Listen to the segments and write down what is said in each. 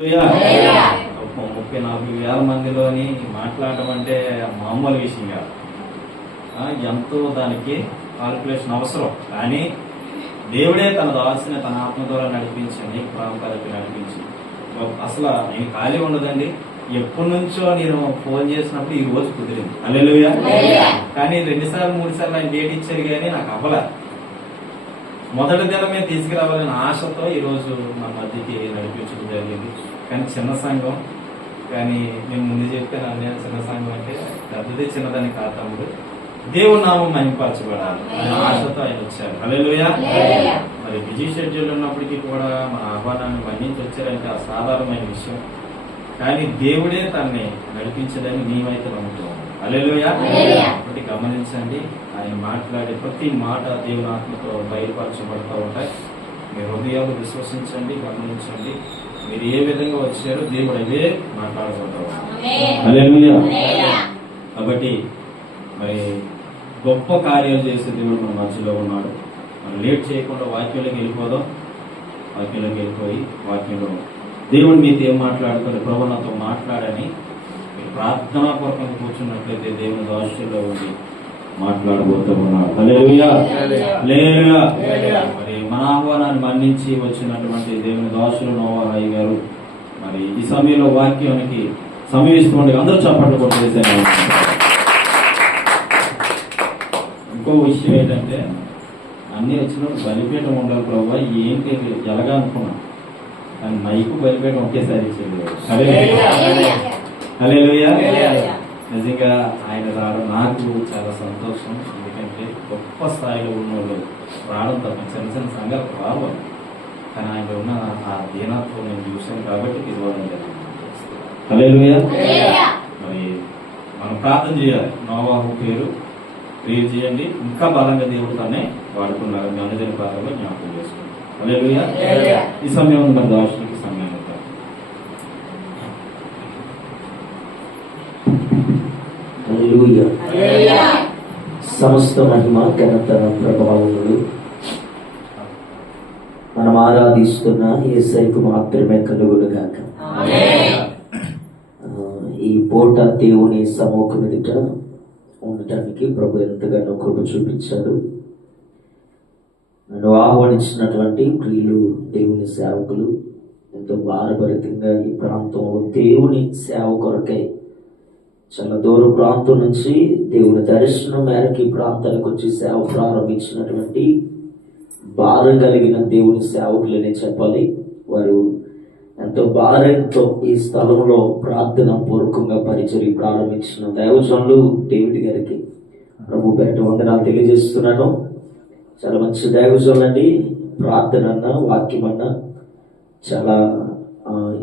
34,000 మందిలోని మాట్లాడడం అంటే మామూలు విషయం కాదు. ఎంతో దానికి కాల్కులేషన్ అవసరం. కానీ దేవుడే తన దాల్సిన తన ఆత్మ ద్వారా నడిపించి అనేక ప్రాంతాలకు నడిపించి అసలు నేను ఖాళీ ఉండదండి. ఎప్పటి నుంచో నేను ఫోన్ చేసినప్పుడు ఈ రోజు కుదిరింది. హల్లెలూయా. కానీ 2 సార్లు 3 సార్లు ఆయన డేట్ ఇచ్చారు కానీ నాకు అవ్వలే. మొదటి దినమే తీసుకురావాలని ఆశతో ఈరోజు మా మధ్యకి నడిపించడం జరిగింది. కానీ చిన్న సంఘం, కానీ నేను ముందు చెప్తాను నేను చిన్న సంఘం అంటే పెద్దది చిన్నదని కాదు తమ్ముడు, దేవుని నామం మహిమపరచబడాలి అనే ఆశతో ఆయన వచ్చారు. హల్లెలూయా. మరి బిజీ షెడ్యూల్ ఉన్నప్పటికీ కూడా మన ఆహ్వానాన్ని మన్నించి వచ్చారంటే అసాధారణమైన విషయం. కానీ దేవుడే తనని నడిపించదని మేమైతే నమ్ముతున్నాం. హల్లెలూయా. ఒకటి గమనించండి, ఆయన మాట్లాడే ప్రతి మాట దేవుని ఆత్మతో బయలుపరచబడతా ఉంటాయి. మీ హృదయాలు విశ్వసించండి, గమనించండి. మీరు ఏ విధంగా వచ్చారో దేవుడు అదే మాట్లాడబోతారు. హల్లెలూయా. కాబట్టి మరి గొప్ప కార్యాలు చేసే దేవుడు మన మధ్యలో ఉన్నాడు. మనం లేట్ చేయకుండా వాక్యంలోకి వెళ్ళిపోదాం. వాక్యంలోకి వెళ్ళిపోయి వాక్యంలో దేవుడు మీతో ఏం మాట్లాడుతుంది, ప్రభు నాతో మాట్లాడని మీరు ప్రార్థనాపూర్వకంగా కూర్చున్నట్లయితే దేవుని దోషంలో ఉండి మాట్లాడబోతూ ఉన్నాడు. హల్లెలూయా. మరి మన ఆహ్వానాన్ని మన్నించి వచ్చినటువంటి దేవుని దోషులు నోవాహయ్య గారు మరి ఈ సమయంలో వాక్యానికి సమయిస్తుండే అందరూ చప్పట్లు కొట్టేసాను. ఇంకో విషయం ఏంటంటే అన్ని వచ్చినప్పుడు బలిపీఠం ఉండాలి ప్రభు, ఏంటి ఎలాగా అనుకున్నాను. కానీ మైకు బలిపీఠం ఒకేసారి ఇచ్చేది. హల్లెలూయా. నిజంగా ఆయన రావడం నాకు చాలా సంతోషం. ఎందుకంటే గొప్ప స్థాయిలో ఉన్న వాళ్ళు రావడం తప్ప చిన్న చిన్న సంఘాలు రావాలి. కానీ ఆయన ఉన్న ఆ దీనత్వం నేను చూశాను కాబట్టి ఇవ్వడం జరిగింది. హల్లెలూయా. మరి మనం ప్రార్థన చేయాలి. నోవాహు పేరు ప్రేర్ చేయండి. ఇంకా బలంగా దేవుడు తనే వాడుకున్నారు. అనుదిన పాత్రలో జ్ఞాపకం చేసుకోండి. హల్లెలూయా. ఈ సమయం మన దాసునికి సమయం సమస్త మహిమ ఘనత ప్రభావములు మనం ఆరాధిస్తున్న యేసయ్యకు మాత్రమే కలుగును గాక. ఈ పూట దేవుని సముఖం ఎదుట ఉండటానికి ప్రభు ఎంతగానో కృప చూపించాడు. నన్ను ఆహ్వానించినటువంటి ప్రియులు దేవుని సేవకులు ఎంతో భారభరితంగా ఈ ప్రాంతంలో దేవుని సేవ కొరకై చాలా దూర ప్రాంతం నుంచి దేవుని దర్శనం మేరకు ఈ ప్రాంతానికి వచ్చి సేవ ప్రారంభించినటువంటి భారం కలిగిన దేవుని సేవకులనే చెప్పాలి. వారు ఎంతో భారంతో ఈ స్థలంలో ప్రార్థన పూర్వకంగా పరిచర్య ప్రారంభించిన దైవజనులు డేవిడ్ గారికి ప్రభు పేరిట వందనాలు తెలియజేస్తున్నాను. చాలా మంచి దైవజనులండి. ప్రార్థన అన్న వాక్యం అన్న చాలా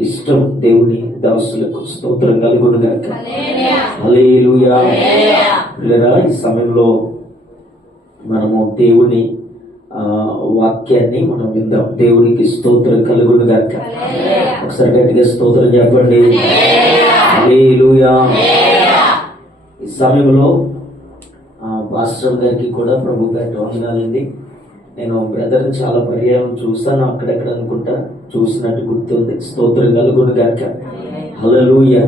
ఇష్టం దేవుని దాసులకు. స్తోత్రం కలుగును గాక. హల్లెలూయా. ఈ సమయంలో మనము దేవుని వాక్యాన్ని మనం విందాం. దేవునికి స్తోత్రం కలుగును గాక. ఒకసారి గట్టిగా స్తోత్రం చెప్పండి. హల్లెలూయా. ఈ సమయంలో పాస్టర్ గారికి కూడా ప్రభు గారికి వందనాలండి. నేను బ్రదర్ చాలా పర్యాయం చూసాను, అక్కడెక్కడ అనుకుంటా చూసినట్టు గుర్తుంది. స్తోత్రం కలుగును గాక. హల్లెలూయా.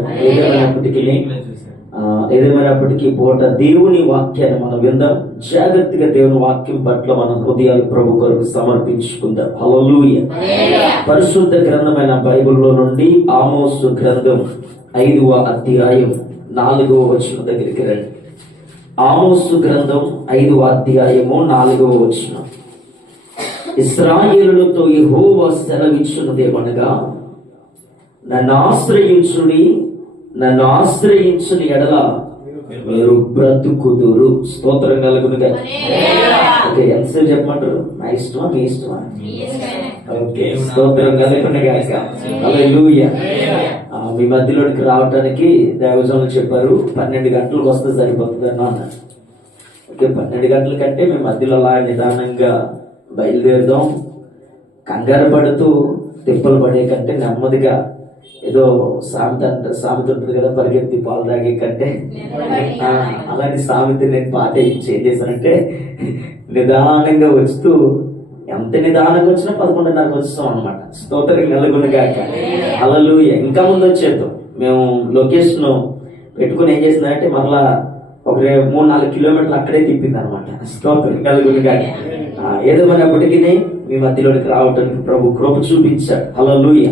ఏదేమైనప్పటికీ పూట దేవుని వాక్యాన్ని మనం విందాం. జాగ్రత్తగా దేవుని వాక్యం పట్ల మన హృదయాలు ప్రభు కొరకు సమర్పించుకుందాం. హల్లెలూయా. పరిశుద్ధ గ్రంథమైన బైబిల్లో నుండి ఆమోసు గ్రంథం 5వ అధ్యాయం 4వ వచనం దగ్గరికి రండి. ఆమోసు గ్రంథం 5వ అధ్యాయము 4వ వచనం. ఇశ్రాయేలులతో యెహోవా సెలవిచ్చున్నదేమనగా, నన్ను ఆశ్రయించుని ఎడల మీరు బ్రతుకుదురు. స్తోత్రం కలుగునుగా. ఓకే, ఎంతసేపు చెప్పమంటారు? నా ఇష్టమా మీ ఇష్టమా? ఓకే, స్తోత్రం కలుగునుగా. హల్లెలూయా. మీ మధ్యలోనికి రావటానికి దైవజనులు చెప్పారు 12 గంటలకు వస్తే సరిపోతుంది అన్నారు. ఓకే, 12 గంటల కంటే మేము మధ్యలో అలా నిదానంగా బయలుదేరుదాం. కంగారు పడుతూ తిప్పలు పడే కంటే నెమ్మదిగా ఏదో సామెత ఉంటుంది కదా, పరిగెత్తి పాలు తాగే కంటే. అలాంటి సామెత నేను పాట ఏం చేశానంటే నిదానంగా వస్తూ ఎంత నిదానంగా వచ్చినా 11:30కి వచ్చేస్తాం అనమాట. స్తోత్రం కలుగును గాక. హల్లెలూయా. ఇంకా ముందు వచ్చేద్దాం. మేము లొకేషన్ పెట్టుకుని ఏం చేసిందంటే మరలా ఒక 3-4 కిలోమీటర్లు అక్కడే తిప్పింది అనమాట. స్తోత్రం కలుగును గాక. ఏదేమైనప్పటికీ మీ మధ్యలోనికి రావడానికి ప్రభు కృప చూపించాడు. హల్లెలూయా.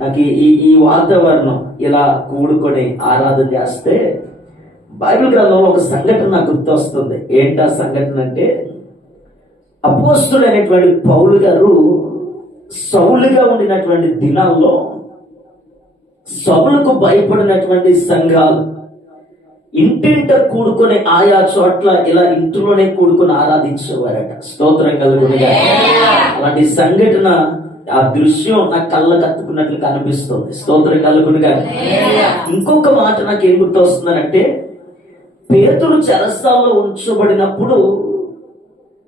నాకు ఈ వాతావరణం ఇలా కూడుకొని ఆరాధన చేస్తే బైబిల్ గ్రంథంలో ఒక సంఘటన నాకు గుర్తొస్తుంది. ఏంటా సంఘటన అంటే, అపోస్తులైనటువంటి పౌలు గారు సౌలుగా ఉండినటువంటి దినాల్లో సౌలుకు భయపడినటువంటి సంఘాలు ఇంటింట కూడుకొని ఆయా చోట్ల ఇలా ఇంటిలోనే కూడుకొని ఆరాధించేవారట. స్తోత్రం కలుగునుగా. అలాంటి సంఘటన, ఆ దృశ్యం నా కళ్ళకు అత్తుకున్నట్లు కనిపిస్తుంది. స్తోత్రం కలుగునుగా. ఇంకొక మాట నాకు ఏం గుర్తొస్తుందనంటే, పేతురు చెరసాల్లో ఉంచబడినప్పుడు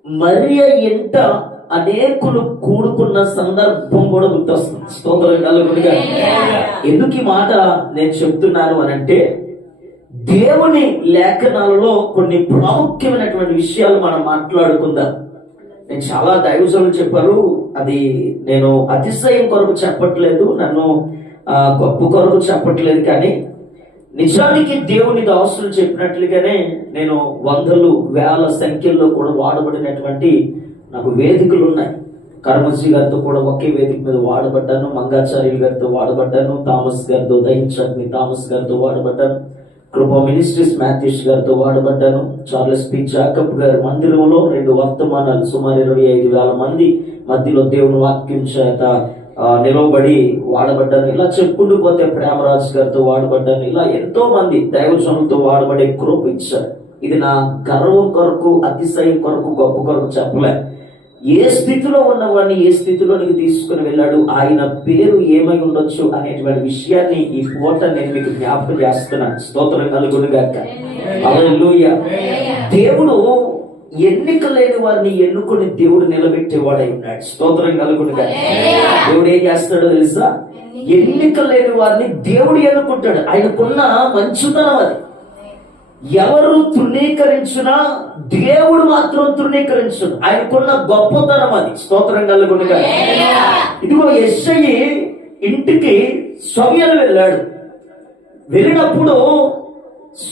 మరియ ఇంట అనేకులు కూడుకున్న సందర్భం కూడా గుర్తొస్తుంది. స్తోత్రం కలుగునుగా. ఎందుకు ఈ మాట నేను చెప్తున్నాను అనంటే, దేవుని లేఖనాలలో కొన్ని ప్రాముఖ్యమైనటువంటి విషయాలు మనం మాట్లాడుకుందాం. నేను చాలా దైవజనులు చెప్పారు, అది నేను అతిశయం కొరకు చెప్పట్లేదు, నన్ను గొప్ప కొరకు చెప్పట్లేదు, కానీ నిజానికి దేవుని దాసులు చెప్పినట్లుగానే నేను వందలు వేల సంఖ్యల్లో కూడా వాడబడినటువంటి నాకు వేదికలు ఉన్నాయి. కర్మజీ గారితో కూడా ఒకే వేదిక మీద వాడబడ్డాను, మంగాచార్యులు గారితో వాడబడ్డాను, థామస్ గారితో, దహించగ్ని థామస్ గారితో వాడబడ్డాను, కృపా మినిస్ట్రీస్ మాథ్యూస్ గారితో వాడబడ్డాను, చార్లెస్ పి జాకబ్ గారి మందిరంలో 2 వర్తమానాలు సుమారు 25,000 మంది మధ్యలో దేవుని వాక్యం చేత నిలవబడి వాడబడ్డాను. ఇలా చెప్పుకుంటూ పోతే ప్రేమరాజు గారితో వాడబడ్డాను. ఇలా ఎంతో మంది దైవజనులతో వాడబడే కృప ఇచ్చారు. ఇది నా గర్వం కొరకు, అతిశయం కొరకు, గొప్ప కొరకు చెప్పలే. ఏ స్థితిలో ఉన్నవాడిని ఏ స్థితిలోనికి తీసుకుని వెళ్ళాడు, ఆయన పేరు ఏమై ఉండొచ్చు అనేటువంటి విషయాన్ని ఈ పూట నేను మీకు జ్ఞాపకం చేస్తున్నాను. స్తోత్రం కలుగును గాక. హల్లెలూయా. దేవుడు ఎన్నిక లేని వారిని ఎన్నుకొని దేవుడు నిలబెట్టేవాడై ఉన్నాడు. స్తోత్రం కలుగును గాక. దేవుడు ఏం చేస్తాడో తెలుసా? ఎన్నిక లేని వారిని దేవుడు ఎన్నుకుంటాడు. ఆయనకున్న మంచితనం అది. ఎవరు తృణీకరించినా దేవుడు మాత్రం తృణీకరించడు. ఆయనకున్న గొప్పతనం అది. స్తోత్రం కలుగును గాక. ఇదిగో యెషయి ఇంటికి సమూయేలు వెళ్ళాడు. వెళ్ళినప్పుడు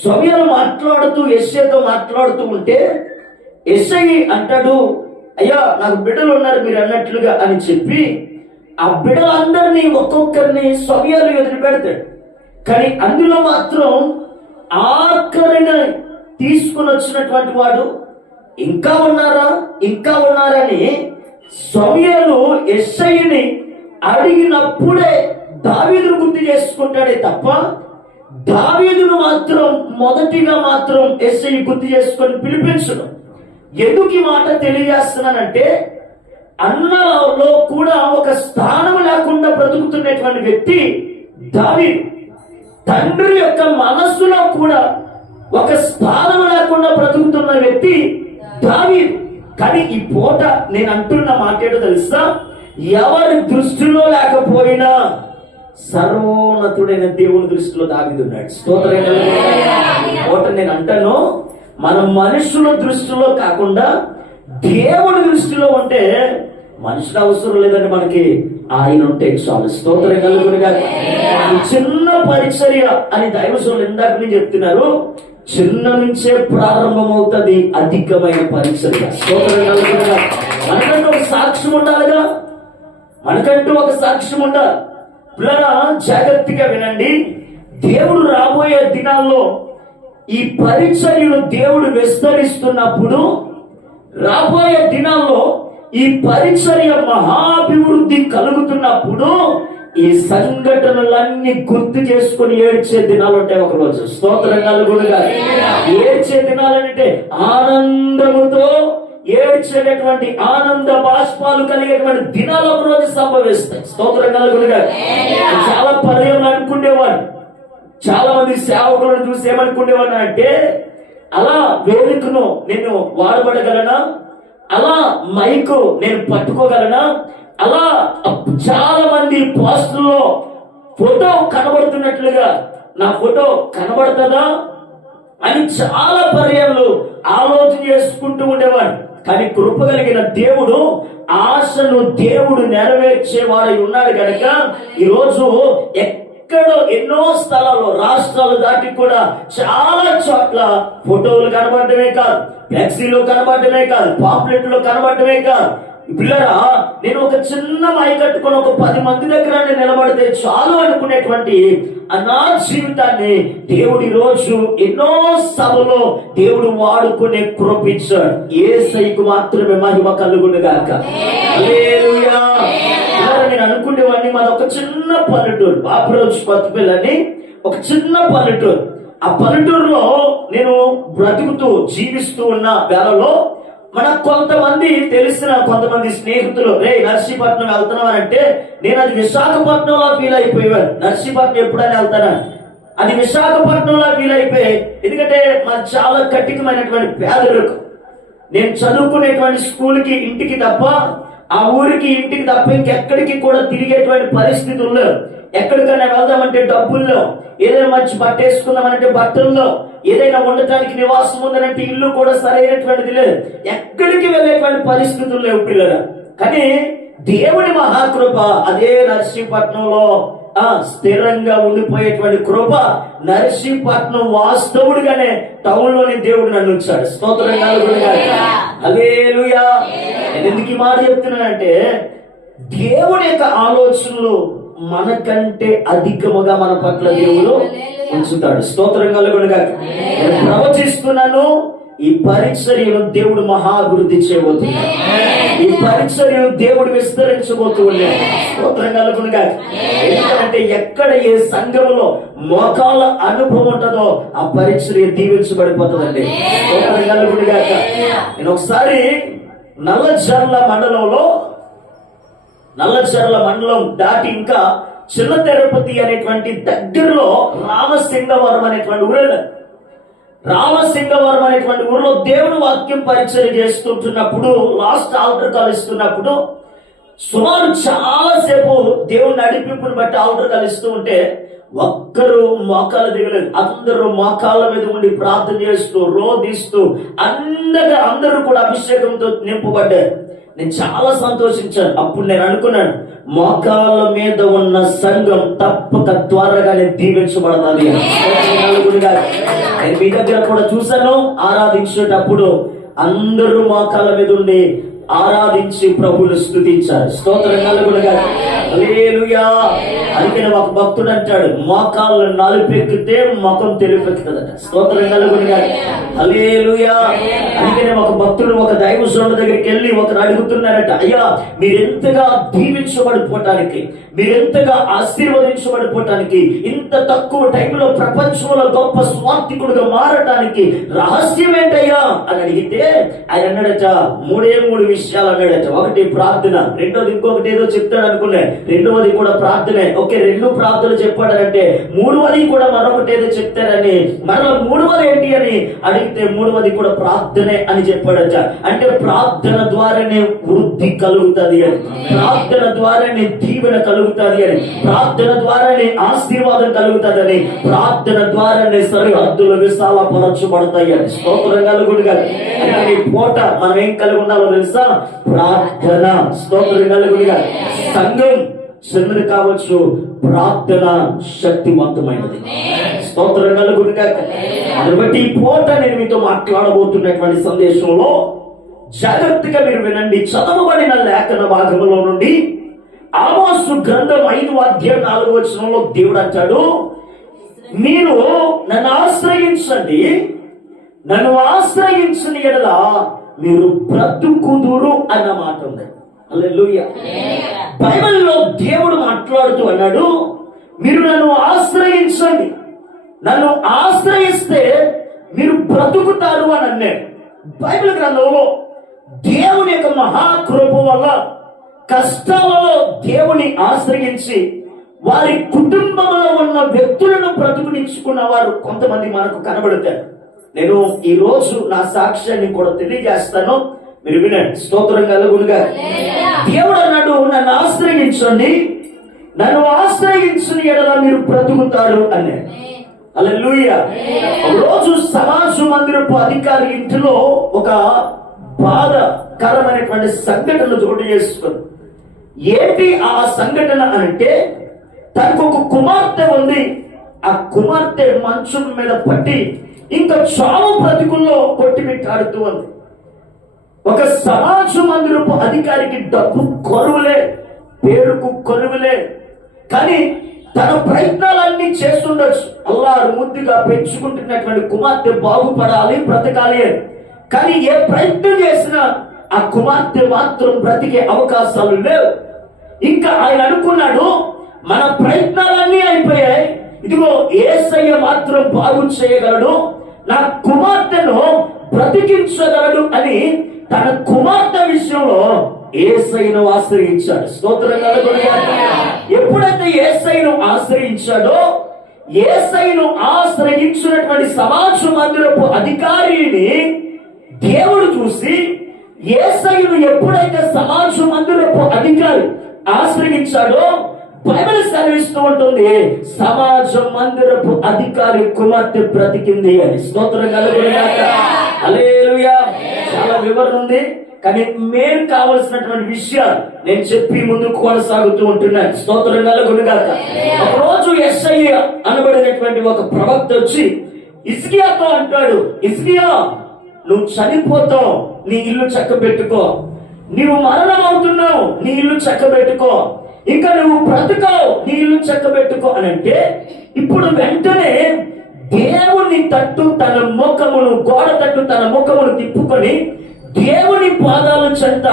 సమూయేలు మాట్లాడుతూ యెషయితో మాట్లాడుతూ ఉంటే యెషయి అంటాడు, అయ్యా నాకు బిడ్డలు ఉన్నారు మీరు అన్నట్లుగా అని చెప్పి ఆ బిడ్డలందరినీ ఒక్కొక్కరిని సమూయేలు ఎదురు పెడతాడు. కానీ అందులో మాత్రం ఆఖరిని తీసుకుని వచ్చినటువంటి వాడు ఇంకా ఉన్నారా ఇంకా ఉన్నారని సమూయేలు యెషయిని అడిగినప్పుడే దావీదును గుర్తు చేసుకుంటాడే తప్ప దావీదును మాత్రం మొదటిగా మాత్రం యెషయి గుర్తు చేసుకొని పిలిపించడం. ఎందుకు ఈ మాట తెలియజేస్తున్నానంటే, అన్నలో కూడా ఒక స్థానం లేకుండా బ్రతుకుతున్నటువంటి వ్యక్తి దావీదు. తండ్రి యొక్క మనస్సులో కూడా ఒక స్థానం లేకుండా బ్రతుకుతున్న వ్యక్తి దావీదు. కానీ ఈ పూట నేను అంటున్న మాట ఏంటో తెలుసా? ఎవరి దృష్టిలో లేకపోయినా సర్వోన్నతుడైన దేవుని దృష్టిలో దావీదు ఉన్నాడు. స్తోత్రం. పూట నేను అంటాను, మన మనుషుల దృష్టిలో కాకుండా దేవుడి దృష్టిలో ఉంటే మనుషుల అవసరం లేదండి, మనకి ఆయన ఉంటే చాలు. స్తోత్రం కలుగును గాక. చిన్న పరిచర్య అని దైవజనులు ఇందాక నుంచి చెప్తున్నారు. చిన్న నుంచే ప్రారంభమవుతుంది అధికమైన పరిచర్య. స్తోత్రం కలుగును గాక. మనకంటూ ఒక సాక్ష్యం ఉండాలిగా, మనకంటూ ఒక సాక్ష్యం ఉండాలి. పిల్లరా జాగ్రత్తగా వినండి. దేవుడు రాబోయే దినాల్లో ఈ పరిచర్యను దేవుడు విస్తరిస్తున్నప్పుడు, రాబోయే దినాల్లో ఈ పరిచర్య మహాభివృద్ధి కలుగుతున్నప్పుడు ఈ సంఘటనలన్నీ గుర్తు చేసుకుని ఏడ్చే దినాలు ఉంటాయి ఒక రోజు. స్తోత్రం కలుగునుగా. ఏడ్చే దినాలంటే ఆనందముతో ఏడ్చేటటువంటి ఆనంద బాష్పాలు కలిగేటువంటి దినాలు ఒక రోజు సంభవిస్తాయి. స్తోత్రం కలుగునుగా. చాలా పర్యాలు అనుకునేవాడు, చాలా మంది సేవకులను చూసి ఏమనుకునేవాడు అంటే, అలా వేదికను నేను వాడబడగలనా, అలా మైకు నేను పట్టుకోగలనా, అలా చాలా మంది పోస్టుల్లో ఫోటో కనబడుతున్నట్లుగా నా ఫోటో కనబడుతుందా అని చాలా పర్యాలు ఆలోచన చేసుకుంటూ ఉండేవాడు. కానీ కృప కలిగిన దేవుడు ఆశను దేవుడు నెరవేర్చేవాడై ఉన్నాడు కనుక ఈరోజు ఎక్కడో ఎన్నో స్థలాల్లో రాష్ట్రాలు దాటి కూడా చాలా చోట్ల ఫోటోలు కనబడటమే కాదు, ఫ్లెక్సీలు కనబడటమే కాదు, పాంప్లెట్లు కనబడటమే కాదు. పిల్లరా, నేను ఒక చిన్న మై కట్టుకొని ఒక 10 మంది దగ్గర నిలబడితే చాలు అనుకునేటువంటి నా జీవితాన్ని దేవుడి రోజు ఎన్నో సభలో దేవుడు వాడుకునే కృపించాడు. యేసయ్యకు మాత్రమే మహిమ కలుగును గాక. హల్లెలూయా. నేను అనుకునేవాడిని మాది ఒక చిన్న పల్లెటూరు, బాపురోజు కొత్తపల్లి, ఒక చిన్న పల్లెటూరు. ఆ పల్లెటూరులో నేను బ్రతుకుతూ జీవిస్తూ ఉన్న వేళలో మనకు కొంతమంది తెలిసిన కొంతమంది స్నేహితులు, రే నర్సీపట్నం వెళ్తున్నానంటే నేను అది విశాఖపట్నంలో ఫీల్ అయిపోయేవాడు. నర్సీపట్నం ఎప్పుడైనా వెళ్తానా, అది విశాఖపట్నంలో ఫీల్ అయిపోయి, ఎందుకంటే మాది చాలా కఠినమైనటువంటి పేదరికం. నేను చదువుకునేటువంటి స్కూల్కి ఇంటికి తప్ప, ఆ ఊరికి ఇంటికి తప్ప ఇంకెక్కడికి కూడా తిరిగేటువంటి పరిస్థితుల్లో, ఎక్కడికైనా వెళ్దామంటే డబ్బుల్లో, ఏదైనా మంచి బట్ట వేసుకుందామంటే బట్టల్లో, ఏదైనా ఉండటానికి నివాసం ఉందనంటే ఇల్లు కూడా సరైనటువంటిది లేదు. ఎక్కడికి వెళ్ళేటువంటి పరిస్థితులు లేవు పిల్లరా. కానీ దేవుని మహాకృప అదే నర్సీపట్నంలో స్థిరంగా ఉండిపోయేటువంటి కృప, నర్సీపట్నం వాస్తవుడిగానే టౌన్ లోని దేవుడు నన్ను ఉంచాడు. స్తోత్రం కలుగును గాక. హల్లెలూయా. నేను ఎందుకు ఈ మాట చెప్తున్నానంటే, దేవుని యొక్క ఆలోచనలు మనకంటే అధికముగా మన పట్ల దేవుడు ఉంచుతాడు. స్తోత్రం కలుగును గాక. నేను ప్రవచిస్తున్నాను, ఈ పరిచర్యను దేవుడు మహాభివృద్ధి చేయబోతున్నాడు. ఈ పరిచర్యను దేవుడు విస్తరించబోతూ ఉన్నాడు. స్తోత్రం కలుగును గాక. ఎందుకంటే ఎక్కడ ఏ సంఘములో మోకాల అనుభవం ఉంటుందో ఆ పరిచర్య దీవించబడిపోతుందండి. స్తోత్రం కలుగును గాక. నేను ఒకసారి నల్లచర్ల మండలం దాటి ఇంకా చిన్న తిరుపతి అనేటువంటి దగ్గరలో రామసింగవరం అనేటువంటి ఊరిలో దేవుడు వాక్యం పరిచయం చేస్తుంటున్నప్పుడు, లాస్ట్ ఆల్టర్ కలుస్తున్నప్పుడు సుమారు చాలా సేపు దేవుడు నడిపింపుని బట్టి ఆల్టర్ కలుస్తూ ఉంటే ఒక్కరు మోకాలు దిగలేదు. అందరూ మోకాళ్ళ మీద ఉండి ప్రార్థన చేస్తూ రోధిస్తూ అందరూ కూడా అభిషేకంతో నింపబడ్డారు. నేను చాలా సంతోషించాను. అప్పుడు నేను అనుకున్నాను, మోకాళ్ళ మీద ఉన్న సంఘం తప్పక త్వరగానే దీవించబడతాది. నేను మీ దగ్గర కూడా చూశాను, ఆరాధించేటప్పుడు అందరూ మోకాళ్ళ మీద ఉండి ఆరాధించి ప్రభువును స్తుతించారు. స్తోత్రం కలుగును గాక. హల్లెలూయా. అందుకని ఒక భక్తుడు అంటాడు, మోకాళ్ళు నలుపెక్కితే ముఖం తెలుపెక్కుతుందట. స్తోత్రం కలుగును గాక. హల్లెలూయా. అందుకని ఒక భక్తుడు ఒక దైవజనుడి దగ్గరికి వెళ్ళి ఒకరు అడుగుతున్నారట, అయ్యా మీరెంతగా దీవించబడిపోవటానికి, మీరెంతగా ఆశీర్వదించబడిపోవటానికి, ఇంత తక్కువ టైంలో ప్రపంచంలో గొప్ప స్వార్థికుడుగా మారటానికి రహస్యం ఏంటయ్యా అని అడిగితే ఆయన అన్నాడట, 3 విషయాలు అన్నాడట. ఒకటి ప్రార్థన, రెండోది ఇంకొకటి ఏదో చెప్తాడు అనుకున్నా, రెండవది కూడా ప్రార్థనే. ఓకే, 2 ప్రార్థనలు చెప్పాడంటే 3వది కూడా మరొకటి ఏదో చెప్తారని, మరలా 3వది ఏంటి అని అడిగితే 3వది కూడా ప్రార్థనే అని చెప్పాడట. అంటే ప్రార్థన ద్వారానే వృద్ధి కలుగుతుంది అని, ప్రార్థన ద్వారానే దీవెన కలుగుతుంది అని, ప్రార్థన ద్వారానే ఆశీర్వాదం కలుగుతుందని, ప్రార్థన ద్వారానే సరిహద్దులు విశాలపరచబడతాయి అని. స్తోత్రం కలుగును గాక. ఈ పూట మనం ఏం కలిగి ఉండాలో తెలుసా? ప్రార్థన. స్తోత్రం కలుగును గాక. సంఘం చిన్నది కావచ్చు, ప్రార్థన శక్తివంతమైనది. స్తోత్రం కలుగును గాక. అది బట్టి ఈ పూట నేను మీతో మాట్లాడబోతున్నటువంటి సందేశంలో జాగ్రత్తగా మీరు వినండి. చదవబడిన లేఖన భాగంలో నుండి ఆమోసు గ్రంథం 5వ అధ్యాయం 4వ వచనంలో దేవుడు అంటాడు, మీరు నన్ను ఆశ్రయించండి, నన్ను ఆశ్రయించిన ఎడల మీరు బ్రతుకుదురు అన్న మాట ఉంది. హల్లెలూయా. బైబిల్లో దేవుడు మాట్లాడుతూ అన్నాడు, మీరు నన్ను ఆశ్రయించండి, నన్ను ఆశ్రయిస్తే మీరు బ్రతుకుతారు అని అన్నాడు. బైబిల్ గ్రంథంలో దేవుని యొక్క మహాకృప వల్ల కష్టాలలో దేవుని ఆశ్రయించి వారి కుటుంబంలో ఉన్న వ్యక్తులను బ్రతుకునించుకున్న వారు కొంతమంది మనకు కనబడతారు. నేను ఈ రోజు నా సాక్ష్యాన్ని కూడా తెలియజేస్తాను, మీరు వినండి. స్తోత్రం కలుగును గాక. దేవుడు అన్నాడు, నన్ను ఆశ్రయించండి, నన్ను ఆశ్రయించిన ఎడల మీరు బ్రతుకుతారు అన్నాడు. హల్లెలూయా. రోజు సమాజ మందిరపు అధికారి ఇంటిలో ఒక బాధ విచారకరమైనటువంటి సంఘటనలు చోటు చేసుకుంది. ఏంటి ఆ సంఘటన అంటే, తనకు ఒక కుమార్తె ఉంది. ఆ కుమార్తె మంచం మీద పట్టి ఇంకా చావు బ్రతుకుల్లో కొట్టిమిట్టాడుతూ ఉంది. ఒక సమాజ మందిరపు అధికారికి డబ్బు కొరువులే, పేరుకు కొరువులే, కానీ తన ప్రయత్నాలన్నీ చేస్తుండొచ్చు. అల్లారు ముద్దుగా పెంచుకుంటున్నటువంటి కుమార్తె బాగుపడాలి, బ్రతకాలి అని. కానీ ఏ ప్రయత్నం చేసినా ఆ కుమార్తె మాత్రం బ్రతికే అవకాశాలు లేవు. ఇంకా ఆయన అనుకున్నాడు, మన ప్రయత్నాలన్నీ అయిపోయాయి, ఇదిగో యేసయ్య మాత్రం బాగు చేయగలడు, నా కుమార్తెను బ్రతికించగలడు అని తన కుమార్తె విషయంలో యేసయ్యను ఆశ్రయించాడు. స్తోత్రం కలుగునుగాక. ఎప్పుడైతే యేసయ్యను ఆశ్రయించాడో, యేసయ్యను ఆశ్రయించినటువంటి సమాజ మందిరపు అధికారిని దేవుడు చూసి, యేసయ్యను ఎప్పుడైతే సమాజ మందిరపు అధికారి ఆశ్రయించాడో, బైబిల్ సెలవిస్తూ ఉంటుంది, సమాజ మందిరపు అధికారి కుమార్తె బ్రతికింది అని. స్తోత్రం కలుగునుగాక. హల్లెలూయా. చాలా వివరణ ఉంది, కానీ మేలు కావలసినటువంటి విషయాలు నేను చెప్పి ముందుకు కొనసాగుతూ ఉంటున్నాను. స్తోత్రం కలుగునుగాక. ఒక రోజు యెషయా అనబడినటువంటి ఒక ప్రవక్త వచ్చి హిజ్కియాతో అంటాడు, హిజ్కియా, నువ్వు చనిపోతావు, నీ ఇల్లు చక్కబెట్టుకో. నీవు మరణం అవుతున్నావు, నీ ఇల్లు చక్కబెట్టుకో. ఇంకా నువ్వు బ్రతుకావు, నీ ఇల్లు చక్కబెట్టుకో అని అంటే, ఇప్పుడు వెంటనే దేవుని తట్టు తన ముఖమును, గోడ తట్టు తన ముఖమును తిప్పుకొని దేవుని పాదాల చెంత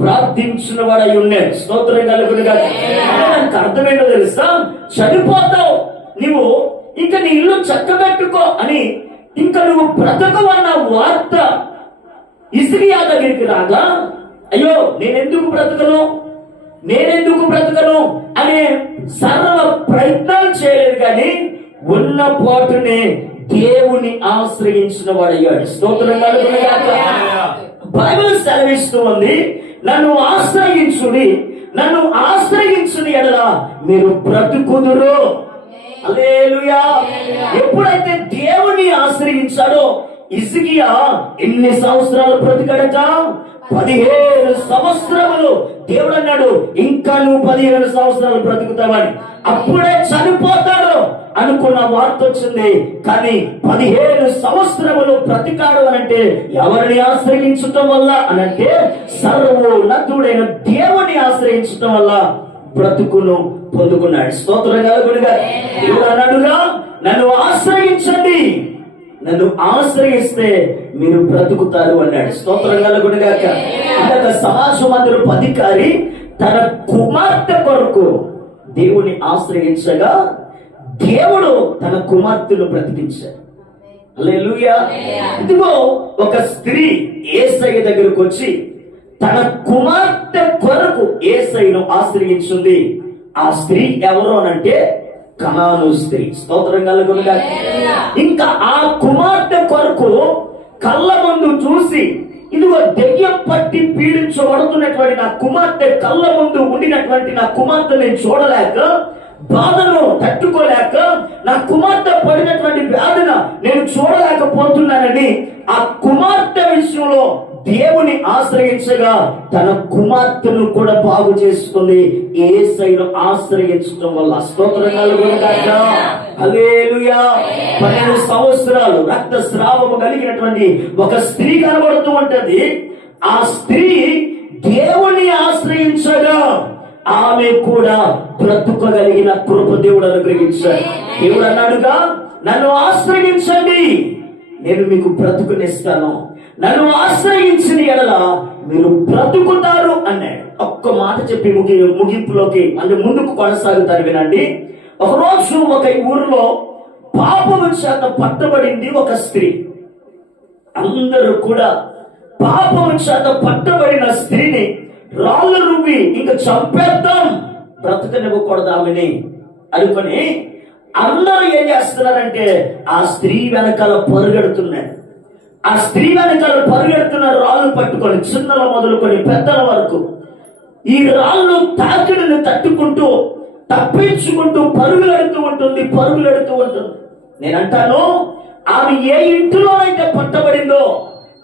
ప్రార్థించిన వాడై ఉన్నాడు. స్తోత్రం కలుగునుగాక. దానికి అర్థమేంటో తెలుసా? చనిపోతావు నువ్వు, ఇంకా నీ ఇల్లు చక్కబెట్టుకో అని, ఇంకా నువ్వు బ్రతకవన్న వార్త హిజ్కియా దగ్గరికి రాగా, అయ్యో నేనెందుకు బ్రతకను అనే సర్వ ప్రయత్నాలు చేయలేదు, కానీ ఉన్న పాటునే దేవుని ఆశ్రయించిన వాడయ్యాడు. స్తోత్రం కలుగునుగాక. బైబిల్ సెలవిస్తూ ఉంది, నన్ను ఆశ్రయించుని ఎడల మీరు బ్రతుకుదురు. హల్లెలూయా. ఎప్పుడైతే దేవుని ఆశ్రయించాడో, హిజ్కియా ఎన్ని సంవత్సరాలు బ్రతికడట? 15 సంవత్సరములు. దేవుడు అన్నాడు, ఇంకా నువ్వు 15 సంవత్సరాలు బ్రతుకుతావని. అప్పుడే చనిపోతాడు అనుకున్న వార్త వచ్చింది, కానీ 15 సంవత్సరములు బ్రతికాడు అనంటే ఎవరిని ఆశ్రయించటం వల్ల అనంటే, సర్వోన్నతుడైన దేవుని ఆశ్రయించటం వల్ల బ్రతుకును పొందుకున్నాడు. స్తోత్రం కలుగునుగాక. దేవుడు అన్నాడుగా, నన్ను ఆశ్రయించండి, నన్ను ఆశ్రయిస్తే మీరు బ్రతుకుతారు అన్నాడు. స్తోత్రం కలుగునుగాక. ఇంకొక సమాజ మందిరపు అధికారి తన కుమార్తె కొరకు దేవుని ఆశ్రయించగా, దేవుడు తన కుమార్తెను బ్రతికించాడు. హల్లెలూయా. ఇదిగో ఒక స్త్రీ యేసయ్య దగ్గరకు వచ్చి తన కుమార్తె కొరకు యేసయ్యను ఆశ్రయించింది. ఆ స్త్రీ ఎవరు అనంటే కనాను స్త్రీ. స్తోత్రం కలుగునుగాక. ఇంకా ఆ కుమార్తె కొరకు కళ్ళ ముందు చూసి, ఇదిగో దెయ్యం పట్టి పీడించబడుతున్నటువంటి నా కుమార్తె కళ్ళ ముందు ఉండినటువంటి నా కుమార్తె నేను చూడలేక, బాధను తట్టుకోలేక, నా కుమార్తె పడినటువంటి వేదన నేను చూడలేకపోతున్నానని ఆ కుమార్తె విషయంలో దేవుని ఆశ్రయించగా తన కుమార్తెను కూడా బాగు చేసుకుంది యేసయ్యను ఆశ్రయించడం వల్ల. స్తోత్రం కలుగునుగాక. హల్లెలూయా. 12 సంవత్సరాలు రక్తస్రావము కలిగినటువంటి ఒక స్త్రీ కనబడుతూ ఉంటది. ఆ స్త్రీ దేవుణ్ణి ఆశ్రయించగా ఆమె కూడా బ్రతుకగలిగిన కృప దేవుడు అనుగ్రహించాడు. దేవుడు అన్నాడుగా, నన్ను ఆశ్రయించండి, నేను మీకు బ్రతుకునిస్తాను, నన్ను ఆశ్రయించిన ఎడల మీరు బ్రతుకుతారు అన్నాడు. ఒక్క మాట చెప్పి ముగింపులోకి అంటే ముందుకు కొనసాగుతారు. వినండి. ఒకరోజు ఒక ఊరిలో పాపము చేత పట్టబడింది ఒక స్త్రీ. అందరూ కూడా పాపము చేత పట్టబడిన స్త్రీని రాళ్ళు రువ్వి ఇంకా చంపేద్దాం, బ్రతకనివ్వకూడదు ఆమెని అనుకుని అందరూ ఏం చేస్తున్నారంటే ఆ స్త్రీ వెనకాల పరుగెడుతున్నారు. ఆ స్త్రీ వెనకాల పరుగెడుతున్న రాళ్ళు పట్టుకొని చిన్నల మొదలుకొని పెద్దల వరకు ఈ రాళ్ళు తాకిడిని తట్టుకుంటూ తప్పించుకుంటూ పరుగులెడుతూ ఉంటుంది. నేను అంటాను, ఆమె ఏ ఇంటిలో అయితే పట్టబడిందో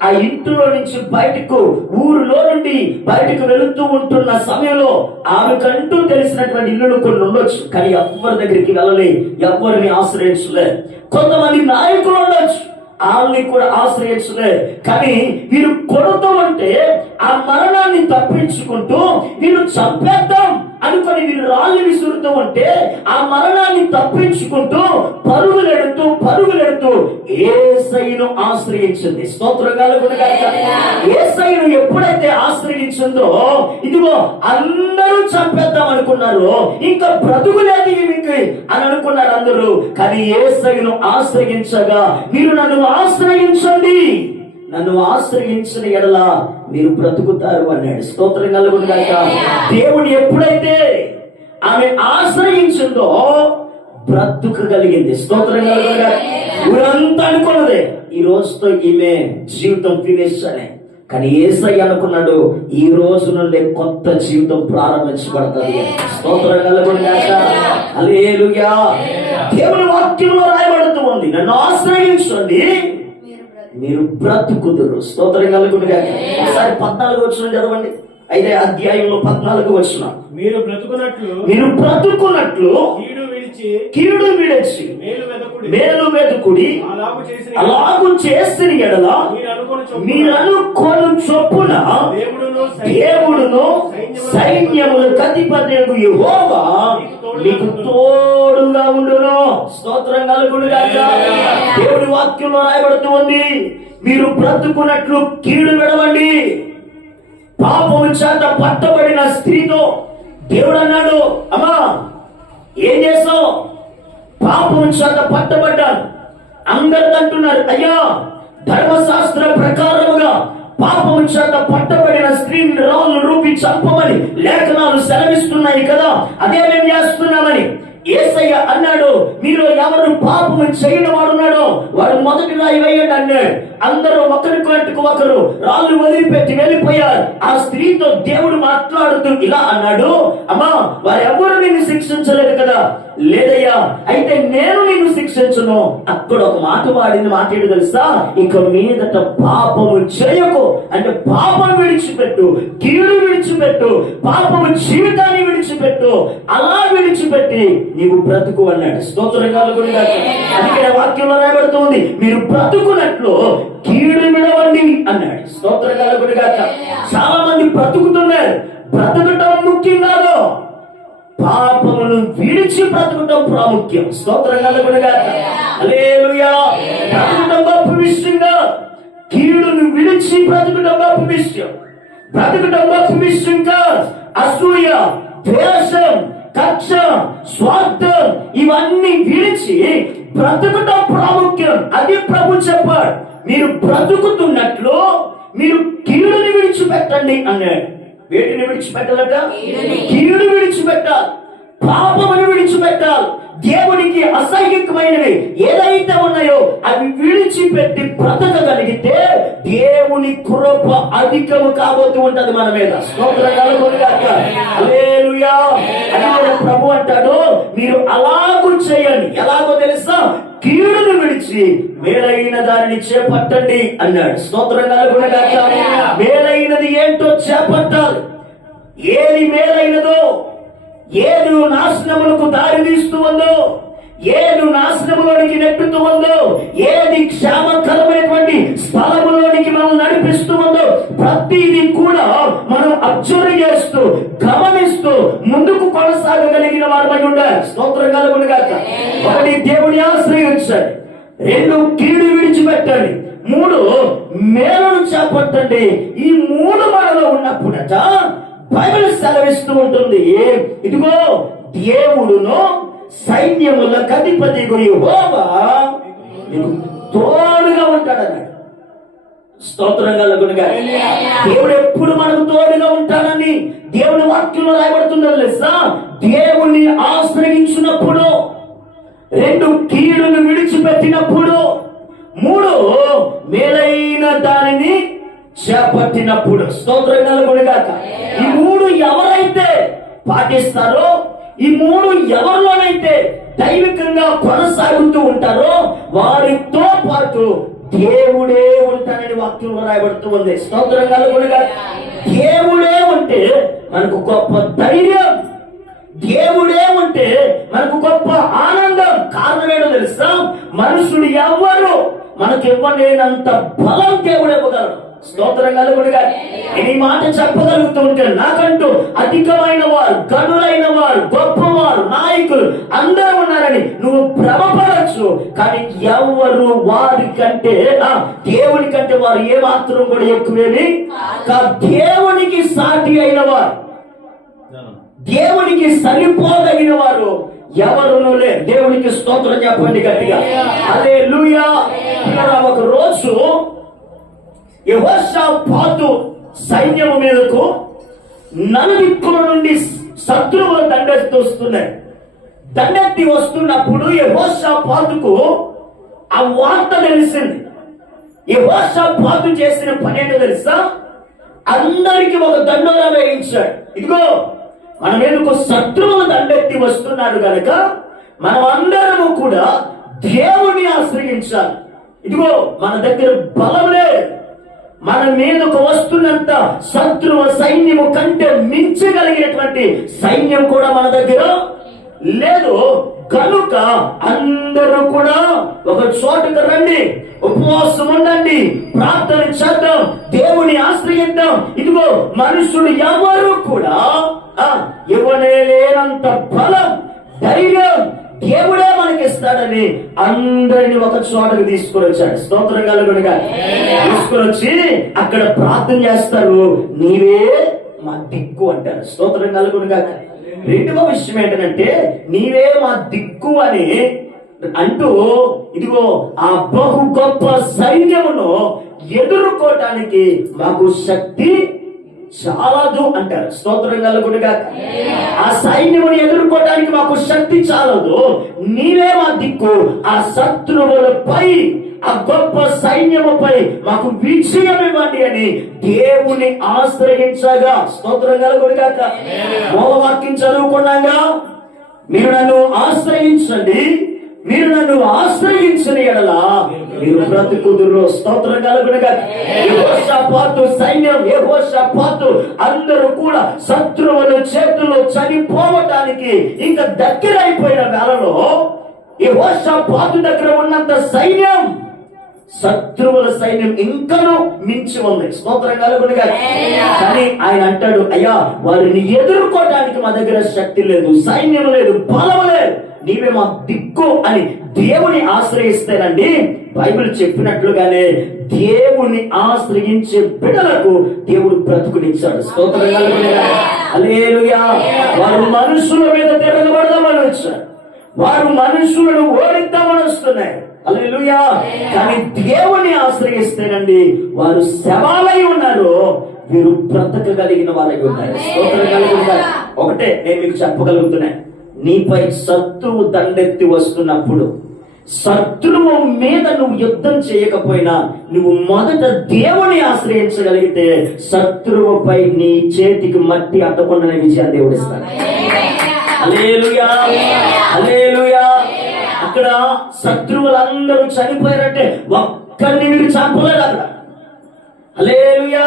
ఆ ఇంటిలో నుంచి బయటకు, ఊరిలో నుండి బయటకు వెళుతూ ఉంటున్న సమయంలో ఆమెకంటూ తెలిసినటువంటి ఇల్లులు కొన్ని ఉండొచ్చు, కానీ ఎవరి దగ్గరికి వెళ్ళలే, ఎవరిని ఆశ్రయించలే. కొంతమంది నాయకులు ఉండొచ్చు, వాళ్ళని కూడా ఆశ్రయించలే. కానీ వీరు కొడుతూ ఉంటే ఆ మరణాన్ని తప్పించుకుంటూ వీరు చంపేద్దాం అనుకొని వీరు రాళ్ళు విసురుతూ ఉంటే ఆ మరణాన్ని తప్పించుకుంటూ పరుగులెడుతూ యేసయ్యను ఆశ్రయించింది. స్తోత్రం కలుగును గాక. యేసయ్యను ఎప్పుడైతే ఆశ్రయించిందో, ఇదిగో అందరూ చంపేద్దాం అనుకున్నారు, ఇంకా బ్రతుకులేదు ఈమెకి అని అనుకున్నారు అందరూ. కానీ యేసయ్యను ఆశ్రయించగా, మీరు నన్ను ఆశ్రయించండి, నన్ను ఆశ్రయించిన ఎడల మీరు బ్రతుకుతారు అన్నాడు. స్తోత్రం కలుగును గాక. దేవుని ఎప్పుడైతే ఆమె ఆశ్రయించిందో బ్రతుకగలిగింది. స్తోత్రం కలుగును గాక. ఊరంతా అనుకున్నదే ఈ రోజుతో ఈమె జీవితం ఫినిష్ అని, కానీ యేసయ్య అనుకున్నాడు ఈ రోజు నుండి కొత్త జీవితం ప్రారంభించబడుతుంది. స్తోత్రం కలుగును గాక. హల్లెలూయా. దేవుని వాక్యంలో రాయబడుతూ ఉంది, నన్ను ఆశ్రయించండి మీరు బ్రతుకుదురు. స్తోత్రం కలుగును గాక. ఒకసారి 14 వచనం చదవండి. 5వ అధ్యాయంలో 14 వచనం. మీరు బ్రతుకున్నట్లు కీడు విడిచి మేలు వెతుకుడి, అలాగు చేసిన ఎడల మీరు అనుకోను చొప్పున దేవుడును సైన్యములకు అధిపతియగు యెహోవా మీకు తోడుగా ఉండును. స్తోత్రం కలుగును గాక. దేవుడి వాక్యంలో రాయబడుతూ ఉంది, మీరు బ్రతుకున్నట్లు కీడు విడవండి. పాపము చేత పట్టబడిన స్త్రీతో దేవుడు అన్నాడు, అమ్మా ఏం చేస్తావు? పాపము చేత పట్టబడ్డాను. అందరు అంటున్నారు, అయ్యా ధర్మశాస్త్ర ప్రకారముగా పాపము చేత పట్టబడిన స్త్రీని రాళ్ళు రూపి చంపమని లేఖనాలు సెలవిస్తున్నాయి కదా, అదే మేము చేస్తున్నామని. యేసయ్య అన్నాడు, మీరు ఎవరు పాపము చేయని వాడున్నాడో వాడు మొదటి రాయి వేయండి అన్నాడు. అందరూ ఒకరికొకరికి ఒకరు రాళ్ళు వదిలిపెట్టి వెళ్ళిపోయారు. ఆ స్త్రీతో దేవుడు మాట్లాడుతూ ఇలా అన్నాడు, అమ్మా వారెవరు నిన్ను శిక్షించలేదు కదా? లేదయ్యా. అయితే నేను నిన్ను శిక్షించను. అక్కడ ఒక మాట వాడింది, మాట ఏంటి తెలుసా? ఇక మీదట పాపము చేయకు అంటే పాపం విడిచిపెట్టు, కీడు విడిచిపెట్టు, పాపము జీవితాన్ని విడిచిపెట్టు. అలా విడిచిపెట్టి నీవు బ్రతుకు అన్నాడు. స్తోత్రం కలుగును గాక. అందుకే వాక్యంలో రాయబడుతుంది, మీరు బ్రతుకున్నట్లు కీడు విడవండి అన్నాడు. స్తోత్రం కలుగును గాక. చాలా మంది బ్రతుకుతున్నారు, బ్రతకటం ముఖ్యం కాదు, పాపమును విడిచి బ్రతకటం ప్రాముఖ్యం. స్తోత్రం కలుగును గాక. హల్లెలూయా. బ్రతకటం గొప్ప విషయంగా, కీడును విడిచి బ్రతకటం గొప్ప విషయం. బ్రతకటం గొప్ప విషయంగా అసూయ, ద్వేషం, కక్ష, స్వార్థం ఇవన్నీ విడిచి బ్రతకటం ప్రాముఖ్యం. అది ప్రభు చెప్పాడు. మీరు బ్రతుకుతున్నట్లు మీరు కీడుని విడిచిపెట్టండి అన్నాడు. వేటిని విడిచిపెట్టాలట? కీడు విడిచిపెట్టాలి, పాపమును విడిచిపెట్టాలి. దేవునికి అసహ్యమైనవి ఏదైతే ఉన్నాయో అవి విడిచిపెట్టి బ్రతకగలిగితే దేవుని కృప అధికము కాబోతూ ఉంటది మన మీద. స్తోత్రం కలుగును గాక. హల్లెలూయా. అదే ప్రభు అంటాడు, మీరు అలాగూ చేయండి. ఎలాగో తెలుసా? కీడును విడిచి మేలైన దానిని చేపట్టండి అన్నాడు. స్తోత్రం కలుగును గాక. మేలైనది ఏంటో చేపట్టాలి. ఏది మేలైనదో, ఏది నాశనములకు దారి తీస్తూ ఉందో, ఏది నాశనములోనికి నెట్టుతూ ఉందో, ఏది క్షేమకరమైనటువంటి స్థలములోనికి మనం నడిపిస్తూ ఉందో ప్రతిదీ కూడా మనం అబ్జర్వ్ చేస్తూ గమనిస్తూ ముందుకు కొనసాగగలిగిన వారమై ఉండాలి. స్తోత్రం కలుగును గాక. ఒకటి, దేవుని ఆశ్రయించండి. 2, కీడు విడిచిపెట్టండి. 3, మేలును చేపట్టండి. ఈ 3 మనలో ఉన్నప్పుడట బైబిల్ సెలవిస్తూ ఉంటుంది, ఇదిగో దేవుడును సైన్యములకు అధిపతియగు యెహోవా నీకు తోడుగా ఉంటాడన్నాడు. స్తోత్రం కలుగును గాక. దేవుడు ఎప్పుడు మనకు తోడుగా ఉంటాడని దేవుని వాక్యంలో రాయబడుతున్నది తెలుసా? దేవుణ్ణి ఆశ్రయించినప్పుడు, 2, కీడును విడిచిపెట్టినప్పుడు, 3, మేలైన దానిని చేపట్టినప్పుడు. స్తోత్రం కలుగును గాక. ఈ 3 ఎవరైతే పాటిస్తారో, ఈ 3 ఎవరిలోనైతే దైవికంగా కొనసాగుతూ ఉంటారో వారితో పాటు దేవుడే ఉంటానని వాక్యంలో రాయబడుతూ ఉంది. స్తోత్రం కలుగునుగా. దేవుడే ఉంటే మనకు గొప్ప ధైర్యం, దేవుడే ఉంటే మనకు గొప్ప ఆనందం. కారణం ఏంటో తెలుసా? మనుషుడు ఎవ్వరు మనకు ఇవ్వలేనంత బలం దేవుడు ఇవ్వగలరు. స్తోత్రం కలుగునుగా. ఈ మాట చెప్పగలుగుతూ ఉంటే నాకంటూ అధికమైన వారు, గనులైన వారు, గొప్పవారు, నాయకులు అందరూ ఉన్నారని నువ్వు భ్రమపడచ్చు. కానీ ఎవరు వారి కంటే దేవుని కంటే వారు ఏమాత్రం కూడా ఎక్కువేమి దేవునికి సాటి అయిన వారు, దేవునికి సరిపోదగిన వారు ఎవరునూ లేరు. దేవునికి స్తోత్రం చెప్పండి గట్టిగా. హల్లెలూయా. ఒక రోజు యెహోషాపాతు సైన్యము మీదకు నలుదిక్కుల నుండి శత్రువులు దండెత్తి వస్తున్నాయి. దండెత్తి వస్తున్నప్పుడు యెహోషాపాతుకు ఆ వార్త తెలిసింది. యెహోషాపాతు చేసిన పని ఏంటో తెలుసా? అందరికి ఒక దండోరా వేయించాడు. ఇదిగో మన మీదకు శత్రువులు దండెత్తి వస్తున్నారు కనుక మనం అందరము కూడా దేవుని ఆశ్రయించాలి. ఇదిగో మన దగ్గర బలం లేదు, మన మీదకు వస్తున్నంత శత్రువు సైన్యము కంటే మించగలిగినటువంటి సైన్యం కూడా మన దగ్గర లేదు. కనుక అందరూ కూడా ఒక చోటుకు రండి, ఉపవాసం ఉండండి, ప్రార్థన చేద్దాం, దేవుని ఆశ్రయిద్దాం. ఇదిగో మనుషులు ఎవరు కూడా ఇవ్వలేనంత బలం, ధైర్యం దేవుడే మనకి ఇస్తాడని అందరిని ఒక చోటకు తీసుకుని వచ్చాడు. స్తోత్రం కలుగునుగా. తీసుకుని వచ్చి అక్కడ ప్రార్థన చేస్తారు. నీవే మా దిక్కు అంటారు. స్తోత్రం కలుగునుగా. రెండవ విషయం ఏంటంటే నీవే మా దిక్కు అని అంటూ ఇదిగో ఆ బహు గొప్ప సైన్యమును ఎదుర్కోవటానికి మాకు శక్తి చాలదు అంటారు. స్తోత్రం కలుగునుగా. ఆ సైన్యమును ఎదుర్కోవడానికి మాకు శక్తి చాలదు, నీవే మా దిక్కు. ఆ శత్రువులపై, ఆ గొప్ప సైన్యముపై మాకు విజయం ఇవ్వండి అని దేవుని ఆశ్రయించగా. స్తోత్రం కలుగునుగా. మూలవాక్యం చదువుకున్నాగా, మీరు నన్ను ఆశ్రయించండి, మీరు నన్ను ఆశ్రయించిన ఎడల మీరు బ్రతుకుదురు. స్తోత్రం కలుగునుగా. యెహోషాపాతు సైన్యం, యెహోషాపాతు అందరూ కూడా శత్రువుల చేతుల్లో చనిపోవటానికి ఇంకా దగ్గర అయిపోయిన వేళలో యెహోషాపాతు దగ్గర ఉన్నంత సైన్యం శత్రువుల సైన్యం ఇంకనూ మించి ఉంది. స్తోత్రం కలుగునుగా. కానీ ఆయన అంటాడు, అయ్యా వారిని ఎదుర్కోవడానికి మా దగ్గర శక్తి లేదు, సైన్యం లేదు, బలం లేదు, నీవే మా దిక్కు అని దేవుని ఆశ్రయిస్తేనండి బైబిల్ చెప్పినట్లుగానే దేవుని ఆశ్రయించే బిడ్డలకు దేవుడు బ్రతుకునిచ్చాడు. స్తోత్రం కలుగునుగా. హల్లెలూయా. వారు మనుషుల మీద తిరగబడదామని వచ్చారు, వారు మనుషులను ఓడిద్దామని వస్తున్నాయి. హల్లెలూయా. కానీ దేవుని ఆశ్రయిస్తేనండి వారు శవాలై ఉన్నారు, వీరు బ్రతకగలిగిన వారై ఉన్నారు. స్తోత్రం కలుగునుగా. ఒకటే నేను మీకు చెప్పగలుగుతున్నా, నీపై శత్రువు దండెత్తి వస్తున్నప్పుడు శత్రువు మీద నువ్వు యుద్ధం చేయకపోయినా నువ్వు మొదట దేవుని ఆశ్రయించగలిగితే శత్రువుపై నీ చేతికి మట్టి అట్టకుండా విజయాన్ని దేవుడు ఇస్తాడు. హల్లెలూయా. హల్లెలూయా. అక్కడ శత్రువులందరూ చనిపోయారంటే ఒక్కరిని వీరు చంపలేదు. అక్కడ హల్లెలూయా.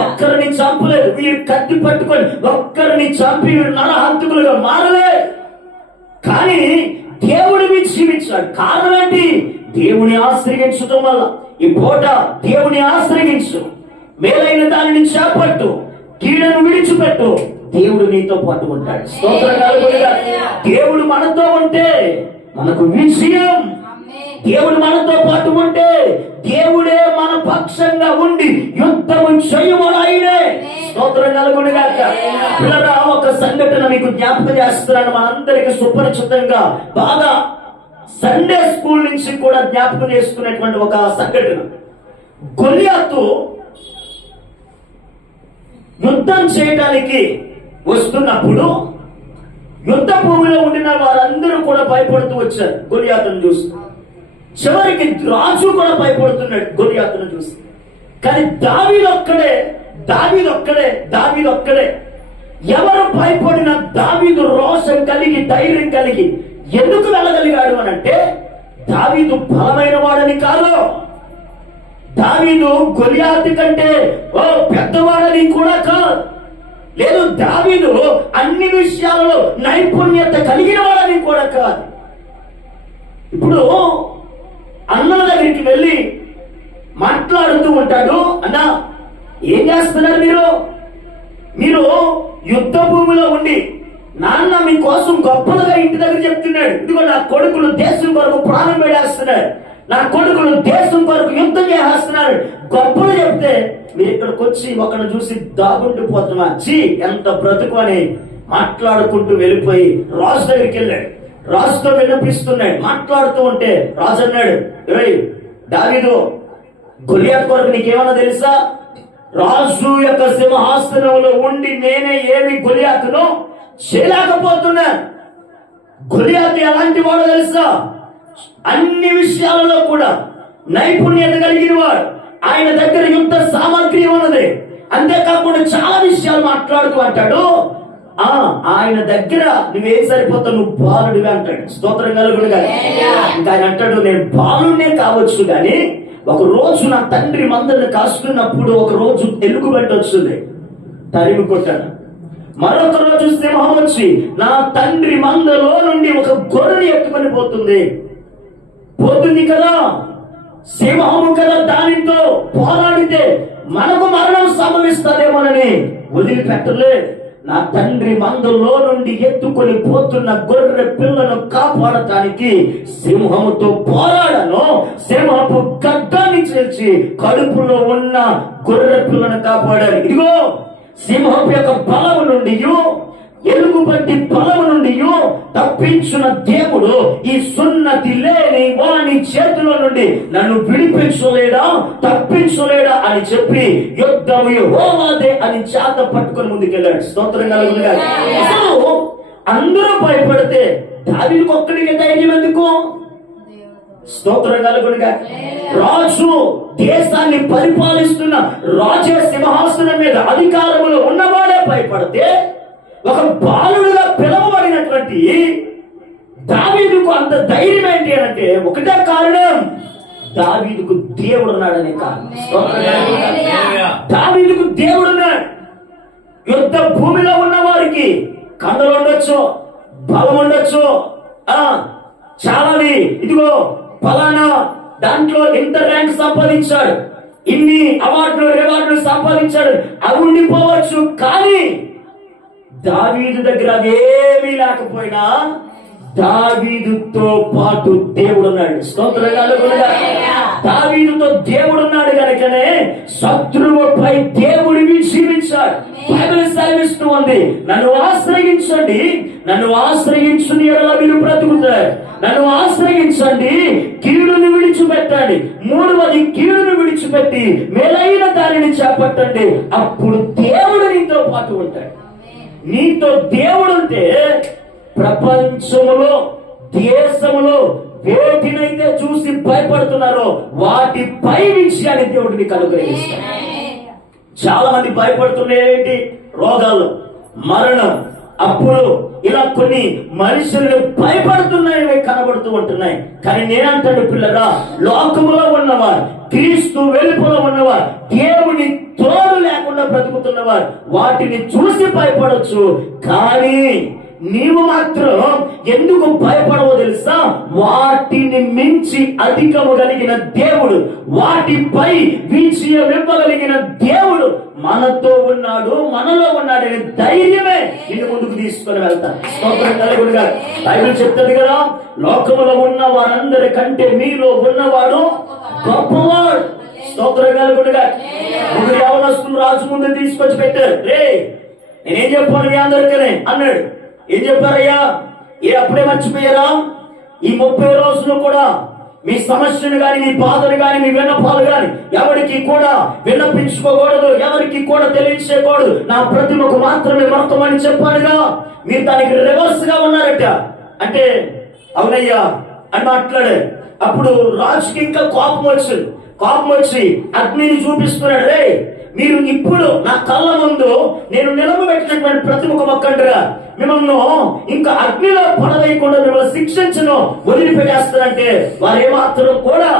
ఒక్కరిని చంపలేదు. వీరు కత్తి పట్టుకొని ఒక్కరిని చంపి వీరు నరహంతకులుగా మారలే. కానీ దేవుడిని జీవించాడు. కారణం ఏంటి? దేవుని ఆశ్రయించడం వల్ల. ఈ పూట దేవుని ఆశ్రయించు, మేలైన దానిని చేపట్టు, కీడను విడిచిపెట్టు, దేవుడు నీతో పాటు ఉంటాడు. స్తోత్రం కలుగునుగా. దేవుడు మనతో ఉంటే మనకు విజయం. దేవుడు మనతో పాటు ఉంటే దేవుడే మన పక్షంగా ఉండి యుద్ధము చేయమని ఆయనే. స్తోత్రం కలుగునుగా. పిల్లరా, ఒక సంఘటన మీకు జ్ఞాపకం చేస్తున్నాను, మనందరికి సుపరిచితంగా బాగా సండే స్కూల్ నుంచి కూడా జ్ఞాపకం చేసుకునేటువంటి ఒక సంఘటన. గొలియాతు యుద్ధం చేయడానికి వస్తున్నప్పుడు యుద్ధ భూమిలో ఉండిన వారందరూ కూడా భయపడుతూ వచ్చారు గొలియాతును చూసి. చివరికి రాజు కూడా భయపడుతున్నాడు గొలియాతును చూసి. కానీ దావీదు ఒక్కడే ఎవరు భయపడిన దావీదు రోషం కలిగి, ధైర్యం కలిగి ఎందుకు వెళ్ళగలిగాడు అని అంటే దావీదు బలమైన వాడని కాదు, దావీదు గొలియాతు కంటే ఓ పెద్దవాడని కూడా కాదు. లేదు, దావీదు అన్ని విషయాలలో నైపుణ్యత కలిగిన వాడని కూడా కాదు. ఇప్పుడు అన్నల దగ్గరికి వెళ్ళి మాట్లాడుతూ ఉంటాడు, అన్నా ఏం చేస్తున్నారు మీరు యుద్ధ భూమిలో ఉండి నాన్న మీకోసం గొప్పలుగా ఇంటి దగ్గర చెప్తున్నాడు, ఇదిగో నా కొడుకులు దేశం కొరకు ప్రాణం పెడేస్తున్నారు, నా కొడుకులు దేశం కొరకు యుద్ధం చేస్తున్నారు గొప్పలు చెప్తే మీరు ఇక్కడికి వచ్చి ఒకరిని చూసి దాగుంటూ పోతున్నా, చీ ఎంత బ్రతుకు అని మాట్లాడుకుంటూ వెళ్ళిపోయి రాజు దగ్గరికి వెళ్ళాడు. రాజుతో వినిపిస్తున్నాడు, మాట్లాడుతూ ఉంటే రాజు అన్నాడు, ఏయ్ దావీదు, గొలియాతు కొరకు నీకేమన్నా తెలుసా? రాజు యొక్క సింహాసనంలో ఉండి నేనే ఏమి గొలియాతును చేయలేకపోతున్నా. గొలియాతు ఎలాంటి వాడు తెలుసా? అన్ని విషయాలలో కూడా నైపుణ్యత కలిగిన వాడు. ఆయన దగ్గర యుద్ధ సామాగ్రి ఉన్నది. అంతేకాకుండా చాలా విషయాలు మాట్లాడుతూ అంటాడు, ఆయన దగ్గర నువ్వేం సరిపోతావు, నువ్వు బాలుడివి అంటాడు. స్తోత్రం కలుగును గాని. ఇంకా ఆయన అంటాడు, నేను బాలునే కావచ్చు గాని ఒక రోజు నా తండ్రి మందను కాస్తున్నప్పుడు ఒక రోజు ఎలుగుబంటి వచ్చింది, తరిమి కొట్టాను. మరొక రోజు సింహం వచ్చి నా తండ్రి మందలో నుండి ఒక గొర్రెని ఎత్తుకొని పోతుంది కదా, సింహము కదా, దానితో పోరాడితే మనకు మరణం సంభవిస్తుందేమోనని వదిలిపెట్టలే. నా తండ్రి మందలో నుండి ఎత్తుకొని పోతున్న గొర్రె పిల్లను కాపాడటానికి సింహముతో పోరాడను. సింహపు గడ్డాన్ని చేర్చి కడుపులో ఉన్న గొర్రె పిల్లను కాపాడాను. ఇదిగో సింహపు యొక్క బలము నుండి, ఎలుగుబంటి బలము నుండి తప్పించిన దేవుడు ఈ సున్నతి లేని వాని చేతిలో నుండి నన్ను విడిపించలేడా, తప్పించలేడా అని చెప్పి యుద్ధము యెహోవాదే అని చేత పట్టుకొని ముందుకెళ్ళాడు. స్తోత్రం కలుగును గాక. అసలు అందరూ భయపడితే దావీదుకు ఒక్కడికి ధైర్యం ఎందుకు? స్తోత్రం కలుగును గాక. రాజు దేశాన్ని పరిపాలిస్తున్న రాజే సింహాసనం మీద అధికారములో ఉన్నవాడే భయపడితే ఒక బాలుడుగా పిలవబడినటువంటి దావీదుకు అంత ధైర్యం ఏంటి అంటే ఒకటే కారణం, దావీదుకు దేవుడు ఉన్నాడనే కారణం. దావీదుకు దేవుడు ఉన్నాడు. యుద్ధ భూమిలో ఉన్న వారికి కండలు ఉండొచ్చు, బలం ఉండొచ్చు, చాలాది ఇదిగో ఫలానా దాంట్లో ఇంటర్ ర్యాంక్ సంపాదించాడు, ఇన్ని అవార్డులు రివార్డులు సంపాదించాడు, అవి ఉండిపోవచ్చు. కానీ దావీదు దగ్గర అవేమీ లేకపోయినా దావీదుతో పాటు దేవుడు ఉన్నాడు. స్తోత్రం కలుగును గాక. దావీదుతో దేవుడు ఉన్నాడు కనుకనే శత్రువుపై దేవుడిని జీవించాడు. బైబిల్ సెలవిస్తూ ఉంది, నన్ను ఆశ్రయించండి, నన్ను ఆశ్రయించుని ఎడల మీరు బ్రతుకుతారు, నన్ను ఆశ్రయించండి, కీడును విడిచిపెట్టండి, మూడవది కీడును విడిచిపెట్టి మేలైన దానిని చేపట్టండి, అప్పుడు దేవుడు నీతో పాటు ఉంటాడు. నీతో దేవుడు ఉంటే ప్రపంచములో దేశములో వేటినైతే చూసి భయపడుతున్నారో వాటి పై విషయాన్ని దేవుడు నీకు అనుగ్రహిస్తాడు. చాలా మంది భయపడుతున్నాయి రోగాలు, మరణం, అప్పులు, ఇలా కొన్ని మనుషులు భయపడుతున్నాయి కనబడుతూ ఉంటున్నాయి. కానీ నేనంటాడు పిల్లరా, లోకములో ఉన్నవారు, క్రీస్తు వెలుపల ఉన్నవారు, దేవుని తోడు లేకుండా బ్రతుకుతున్నవారు వాటిని చూసి భయపడొచ్చు. కానీ నీవు మాత్రం ఎందుకు భయపడవో తెలుసా? వాటిని మించి అధికము కలిగిన దేవుడు, వాటిపై విజయం ఇవ్వగలిగిన దేవుడు మనతో ఉన్నాడు, మనలో ఉన్నాడనే ధైర్యమే నిన్ను ముందుకు తీసుకొని వెళ్తాను. స్తోత్రం కలుగును గాక. బైబిల్ చెప్తుంది కదా, లోకములో ఉన్న వారందరి కంటే మీలో ఉన్నవాడు గొప్పవాడు. స్తోత్రం కలుగును గాక. ముగ్గురు యవనస్తులు రాజు ముందు తీసుకొచ్చి పెట్టారు. రే నేనేం చెప్పాను మీ అందరికనే అన్నాడు. ఏం చెప్పారయ్యా? అప్పుడే మర్చిపోయారా? ఈ 30 రోజులు కూడా మీ సమస్యను గాని, మీ బాధలు గాని, మీ విన్నపాలు గాని ఎవరికి కూడా విన్నపించుకోకూడదు, ఎవరికి కూడా తెలియచేయకూడదు, నా ప్రతిమకు మాత్రమే మొత్తమని చెప్పానుగా. మీరు దానికి రివర్స్ గా ఉన్నారట. అంటే అవునయ్యా అని మాట్లాడారు. అప్పుడు రాజుకి ఇంకా కోపం వచ్చి అగ్నిని చూపిస్తున్నాడు. రే మీరు ఇప్పుడు నా కళ్ళ ముందు నేను నిలబెట్టినటువంటి ప్రతిముఖ మొక్కండిరా, మిమ్మల్ని ఇంకా అగ్నిలో పడవేయకుండా మిమ్మల్ని శిక్షించను, వదిలిపెట్టేస్తారంటే వారు ఏమాత్రం కూడా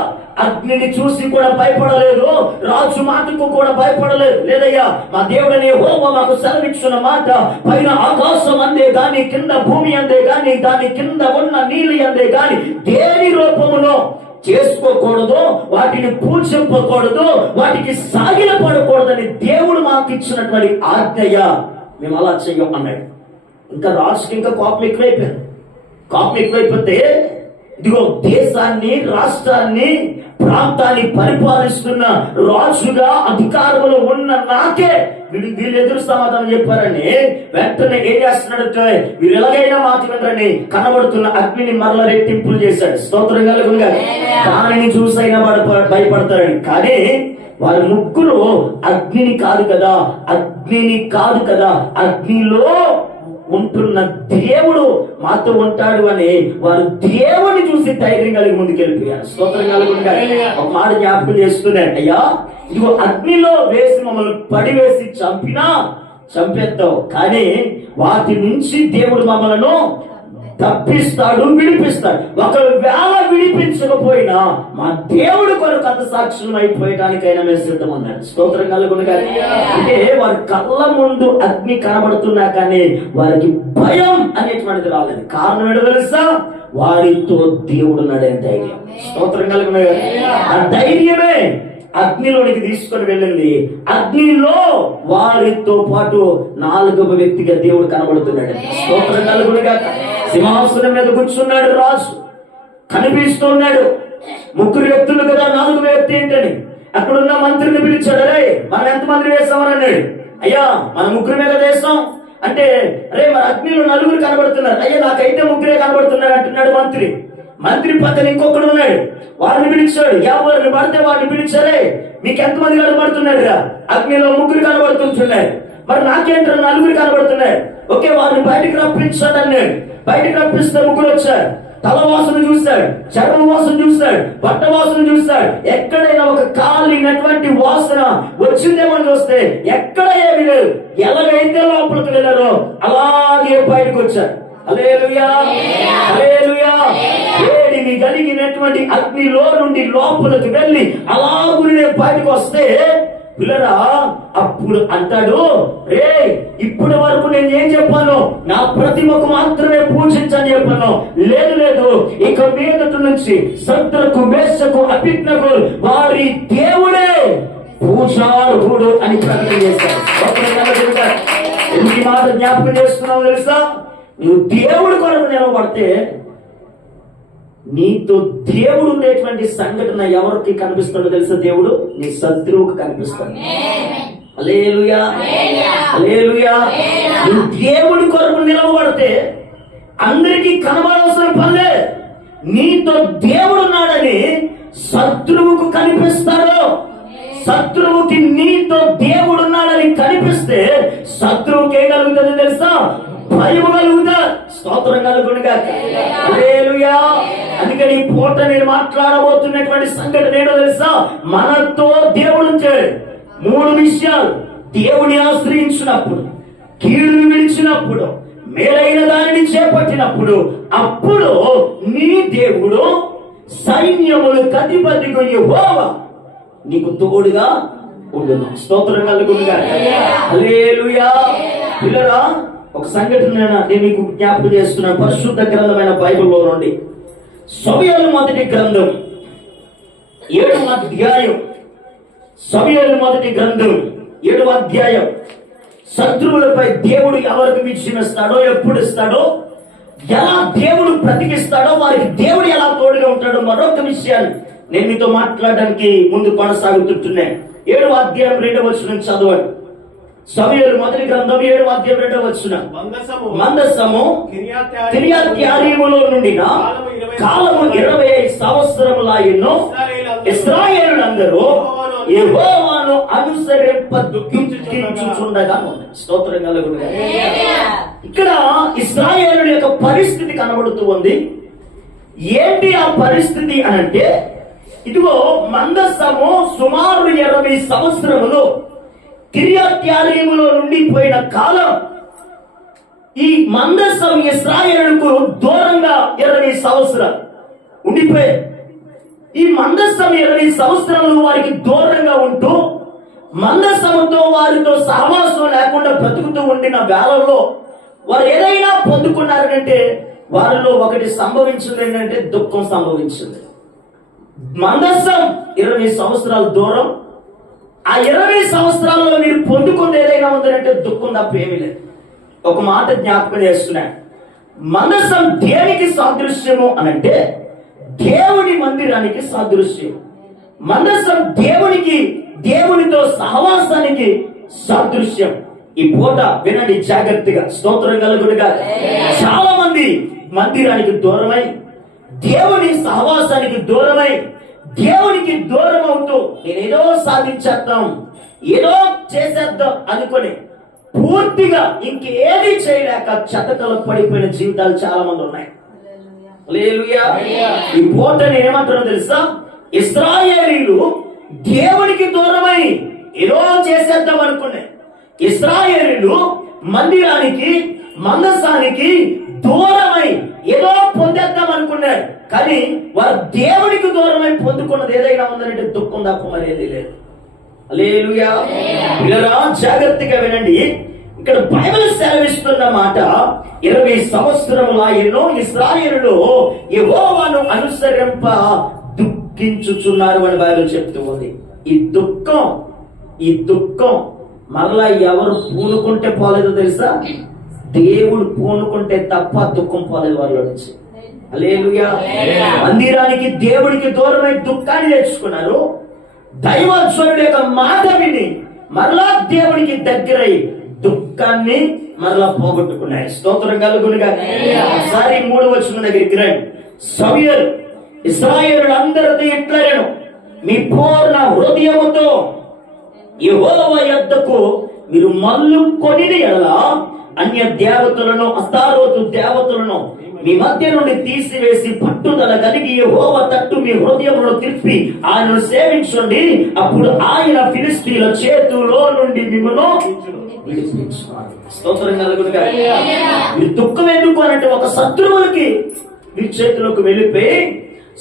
అగ్నిని చూసి కూడా భయపడలేదు, రాజు మాటకు కూడా భయపడలేదు. లేదయ్యా, మా దేవుడనే యెహోవా మాకు సెలవిచ్చిన మాట, పైన ఆకాశం అందే గాని, కింద భూమి అందే గాని, దాని కింద ఉన్న నీళ్ళు అందే గాని దేని రూపమును చేసుకోకూడదు, వాటిని పూజింపకూడదు, వాటికి సాగిల పడకూడదని దేవుడు మాకు ఇచ్చినటువంటి ఆజ్ఞయ్య, మేము అలా చెయ్యం అన్నాడు. ఇంకా రాజుకి ఇంకా కోపం ఎక్కువైపోయింది. కోపం ఎక్కువైపోతే ఇదిగో దేశాన్ని, రాష్ట్రాన్ని, ప్రాంతాన్ని పరిపాలిస్తున్న రాజుగా అధికారంలో ఉన్న నాకే వీళ్ళు ఎదురు సమాధానం చెప్పారని వెంటనే ఏం చేస్తున్నాడంటే, వీరు ఎలాగైనా మాట వినరని కనబడుతున్న అగ్నిని మరల రెట్టింపులు చేశాడు. స్తోత్రం కలుగునుగా. దానిని చూసైనా భయపడతారని. కానీ వారి ముగ్గురు అగ్నిని కాదు కదా, అగ్నిలో ఉంటున్న దేవుడు మాతో ఉంటాడు అని వారు దేవుని చూసి ధైర్యం కలిగి ముందుకెళ్ళిపోయారు. స్తోత్రం కలుగునుగా. ఒక మాట జ్ఞాపకం చేస్తున్నాడు, అయ్యా ఇదిగో అగ్నిలో వేసి మమ్మల్ని పడివేసి చంపేస్తావు, కానీ వాటి నుంచి దేవుడు మమ్మలను తప్పిస్తాడు, విడిపిస్తాడు. ఒకవేళ విడిపించకపోయినా మా దేవుడు కొరకు అంత సాక్ష్యం అయిపోయటానికైనా మేము సిద్ధం అన్నాడు. స్తోత్రం కలుగునుగా. అంటే వారి కళ్ళ ముందు అగ్ని కనబడుతున్నా కానీ వారికి భయం అనేటువంటిది రాలేదు. కారణం ఏంటో తెలుసా? వారితో దేవుడు నడే ధైర్యం. స్తోత్రం కలుగునుగా. ఆ ధైర్యమే అగ్నిలోనికి తీసుకొని వెళ్ళింది. అగ్నిలో వారితో పాటు 4వ వ్యక్తిగా దేవుడు కనబడుతున్నాడు. స్తోత్రం కలుగునుగా. సింహాసనం మీద కూర్చున్నాడు రాజు, కనిపిస్తున్నాడు. 3 వ్యక్తులు కదా, 4వ వ్యక్తి ఏంటని అక్కడున్న మంత్రిని పిలిచాడు. అరే మనం ఎంతమంది వేసామని అన్నాడు. అయ్యా మన 3 మీద వేసాం అంటే, అరే మన అగ్నిలో 4 కనబడుతున్నారు. అయ్యా నాకైతే 3 కనబడుతున్నారు అంటున్నాడు మంత్రి. మంత్రి పక్కన ఇంకొకడు ఉన్నాడు, వారిని పిలిచాడు. ఎవరిని పడితే వారిని పిలిచారే, మీకు ఎంతమంది కనబడుతున్నారు? అగ్నిలో 3 కనబడుతుంటున్నారు. మరి నాకేంటారు 4 కనబడుతున్నారు. ఓకే, వారిని బయటకు రప్పించాడు అన్నాడు. బయటకు రప్పిస్తే 3 వచ్చారు. తల వాసన చూస్తాడు, చర్మ వాసన చూస్తాడు, బట్ట వాసన చూస్తాడు. ఎక్కడైనా ఒక కాలినటువంటి వాసన వచ్చిందేమో చూస్తే ఎక్కడ ఏమీ లేదు. ఎలాగైతే లోపలికి వెళ్ళారో అలాగే బయటకు వచ్చారు. హల్లెలూయా, హల్లెలూయా. వేడిని కలిగినటువంటి అగ్నిలో నుండి లోపలికి వెళ్ళి అలాగునే బయటకు వస్తే పిల్లరా అప్పుడు అంటాడు, రే ఇప్పటి వరకు నేను ఏం చెప్పాను? నా ప్రతిమకు మాత్రమే పూజించని చెప్పాను. లేదు, ఇక మీదటి నుంచి శద్రకు, మేషకు, అబేద్నెగో వారి దేవుడే పూజార్హుడు అని ప్రకటన చేశాడు. ఎందుకు మాట జ్ఞాపకం చేస్తున్నావు తెలుసా? నువ్వు దేవుడి కొరకు నిలబడితే నీతో దేవుడు ఉండేటువంటి సంఘటన ఎవరికి కనిపిస్తాడో తెలుసా? దేవుడు నీ శత్రువుకు కనిపిస్తాడు. హల్లెలూయా, హల్లెలూయా. నువ్వు దేవుడి కొరకు నిలబడితే అందరికీ కనబడవలసిన పనిలే. నీతో దేవుడు ఉన్నాడని శత్రువుకు కనిపిస్తాడు. శత్రువుకి నీతో దేవుడు ఉన్నాడని కనిపిస్తే శత్రువుకి ఏం కలుగుతుందో తెలుసా? భయం కలుగుతా. స్తోత్రం కలుగునుగా. హల్లెలూయా. అందుకని ఈ పూట నేను మాట్లాడబోతున్నటువంటి సంఘటన ఏంటో తెలుసా? మనతో దేవుడు ఉంచాడు. 3 విషయాలు. దేవుని ఆశ్రయించినప్పుడు, కీడును విడిచినప్పుడు, మేలైన దానిని చేపట్టినప్పుడు, అప్పుడు నీ దేవుడు సైన్యములకు అధిపతిగా యెహోవా నీకు తోడుగా ఉండును. స్తోత్రం కలుగునుగా. హల్లెలూయా. పిల్లరా ఒక సంఘటన నేను మీకు జ్ఞాపకం చేస్తున్నాను. పరిశుద్ధ గ్రంథమైన బైబిల్లో నుండి సమూయేలు మొదటి గ్రంథం 7వ అధ్యాయం. సమూయేలు మొదటి గ్రంథం 7వ అధ్యాయం. శత్రువులపై దేవుడు ఎవరికి విజయం ఇస్తాడో, ఎప్పుడు ఇస్తాడో, ఎలా దేవుడు బ్రతికిస్తాడో, వారికి దేవుడు ఎలా తోడుగా ఉంటాడో మరొక విషయాన్ని నేను మీతో మాట్లాడడానికి ముందు కొనసాగుతుంటున్నాను. 7వ అధ్యాయం 2వ వచనం చదవండి. సమూయేలు మొదటి గ్రంథం 7వ అధ్యాయం 2వ వచనం. మందసము కిర్యత్యారీములో నుండి కాలము 25 సంవత్సరములాయెను. ఇశ్రాయేలులందరూ యెహోవాను అనుసరింప దుఃఖించుచుండగా. స్తోత్రం కలుగునుగా. ఇక్కడ ఇశ్రాయేలు యొక్క పరిస్థితి కనబడుతూ ఉంది. ఏంటి ఆ పరిస్థితి అనంటే, ఇదిగో మందసము సుమారు 20 సంవత్సరములు కిర్యత్యారీములో నుండి పోయిన కాలం. ఈ మందసం ఇశ్రాయేలుకు దూరంగా 20 సంవత్సరాలు ఉండిపోయాయి. ఈ మందసం 20 సంవత్సరాలు వారికి దూరంగా ఉంటూ మందసముతో వారితో సహవాసం లేకుండా బ్రతుకుతూ ఉండిన వేళల్లో వారు ఏదైనా పొందుకున్నారంటే వారిలో ఒకటి సంభవించింది ఏంటంటే దుఃఖం సంభవించింది. మందసం 20 సంవత్సరాల దూరం, ఆ 20 సంవత్సరాల్లో మీరు పొందుకుంది ఏదైనా ఉందంటే దుఃఖం తప్ప ఏమీ లేదు. ఒక మాట జ్ఞాపకం చేస్తున్నాను. మందసం దేనికి సాదృశ్యము అనంటే దేవుని మందిరానికి సాదృశ్యం. మందసం దేవునితో సహవాసానికి సాదృశ్యం. ఈ పూట వినండి జాగ్రత్తగా, స్తోత్రం కలుగునుగా. చాలా మంది మందిరానికి దూరమై, దేవుని సహవాసానికి దూరమై, దేవునికి దూరం అవుతూ నేనేదో సాధించేద్దాం, ఏదో చేసేద్దాం అనుకుని పూర్తిగా ఇంకేది చేయలేక చతకలు పడిపోయిన జీవితాలు చాలా మంది ఉన్నాయి. హల్లెలూయా. ఈ పూట నేనేమంటానో తెలుసా? ఇశ్రాయేలీలు దేవునికి దూరమై ఏదో చేసేద్దాం అనుకునే ఇశ్రాయేలీలు మందిరానికి మందసానికి దూరమై ఏదో పొందేద్దాం అనుకున్నారు. కానీ వారు దేవునికి దూరమై పొందుకున్నది ఏదైనా ఉందంటే దుఃఖం తప్ప మరేది లేదు. హల్లెలూయా. పిల్లరా జాగ్రత్తగా వినండి. ఇక్కడ బైబిల్ సెలవిస్తున్న మాట 20 సంవత్సరముల ఎన్నో ఇశ్రాయేలులో యెహోవాను అనుసరింప దుఃఖించుచున్నారు అని బైబిల్ చెప్తూ ఉంది. ఈ దుఃఖం మరలా ఎవరు పూనుకుంటే పోలేదో తెలుసా? దేవుడు పూనుకుంటే తప్ప దుఃఖం పోలేదు వాళ్ళ నుంచి. హల్లెలూయా. మందిరానికి దేవుడికి దూరమై దుఃఖాన్ని తెచ్చుకున్నారు. దైవజనుడి యొక్క మాట విని మరలా దేవుడికి దగ్గరై దుఃఖాన్ని మరలా పోగొట్టుకున్నాయి. స్తోత్రం కలుగునుగా. ఒకసారి 3వ వచనం దగ్గరికి రండి. సమూయేలు ఇశ్రాయేలులందరితో ఇట్లనెను, మీ పూర్ణ హృదయముతో యెహోవా యొద్దకు మీరు మల్లుకొని ఎడల అన్య దేవతలను అస్తారోతు దేవతలను మీ మధ్య నుండి తీసివేసి పట్టుదల కలిగి యెహోవా తట్టు మీ హృదయమును తిప్పి ఆయనను సేవించండి. అప్పుడు ఆయన ఫిలిష్తీయుల చేతిలో నుండి మిమ్మల్ని విడిపించువాడు. స్తోత్రం కలుగునుగా. మీరు దుఃఖం ఎందుకు అంటే ఒక శత్రువులకి మీ చేతిలోకి వెళ్ళిపోయి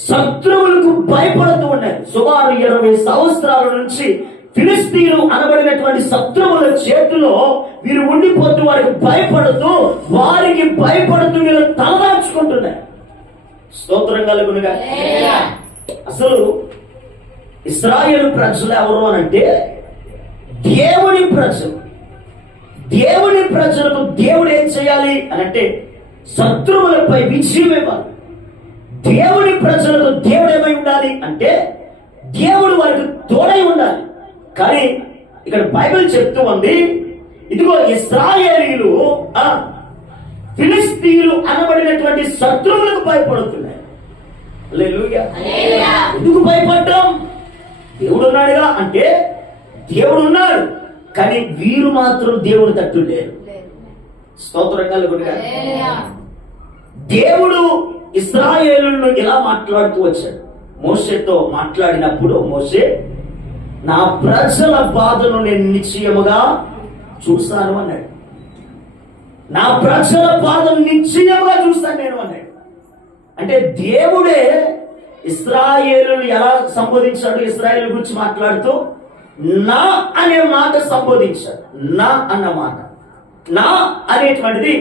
శత్రువులకు భయపడుతూ ఉన్నాయి. సుమారు 20 సంవత్సరాల నుంచి ఫిలిష్తీయులు అనబడినటువంటి శత్రువుల చేతిలో వీరు ఉండిపోతూ వారికి భయపడుతూ వీళ్ళు తలదాచుకుంటున్నారు. స్తోత్రం కలుగునుగా. అసలు ఇశ్రాయేలు ప్రజలు ఎవరు అనంటే దేవుని ప్రజలు. దేవుని ప్రజలకు దేవుడు ఏం చేయాలి అనంటే శత్రువులపై విజయం ఇవ్వాలి. దేవుని ప్రజలకు దేవుడు ఏమై ఉండాలి అంటే దేవుడు వారికి తోడై ఉండాలి. కానీ ఇక్కడ బైబిల్ చెప్తూ ఉంది, ఇదిగో ఇశ్రాయేలీయులు ఫిలిష్తీయులు అనబడినటువంటి శత్రువులకు భయపడుతున్నారు. హల్లెలూయా. ఎందుకు భయపడ్డాం? దేవుడు ఉన్నాడుగా అంటే దేవుడు ఉన్నాడు, కానీ వీరు మాత్రం దేవుని తట్టు లేరు. స్తోత్రం కలుగునుగా. దేవుడు ఇశ్రాయేలును ఇలా మాట్లాడుతూ వచ్చాడు. మోషేతో మాట్లాడినప్పుడు మోషే, నా ప్రజల బాధను నేను నిశ్చయముగా చూస్తాను అన్నాడు. నా ప్రజల బాధను నిశ్చయముగా చూస్తాను నేను అన్నాడు. అంటే దేవుడే ఇశ్రాయేలును ఎలా సంబోధించాడు? ఇశ్రాయేలు గురించి మాట్లాడుతూ నా అనే మాట సంబోధించాడు. నా అన్న మాట, నా అనేటువంటిది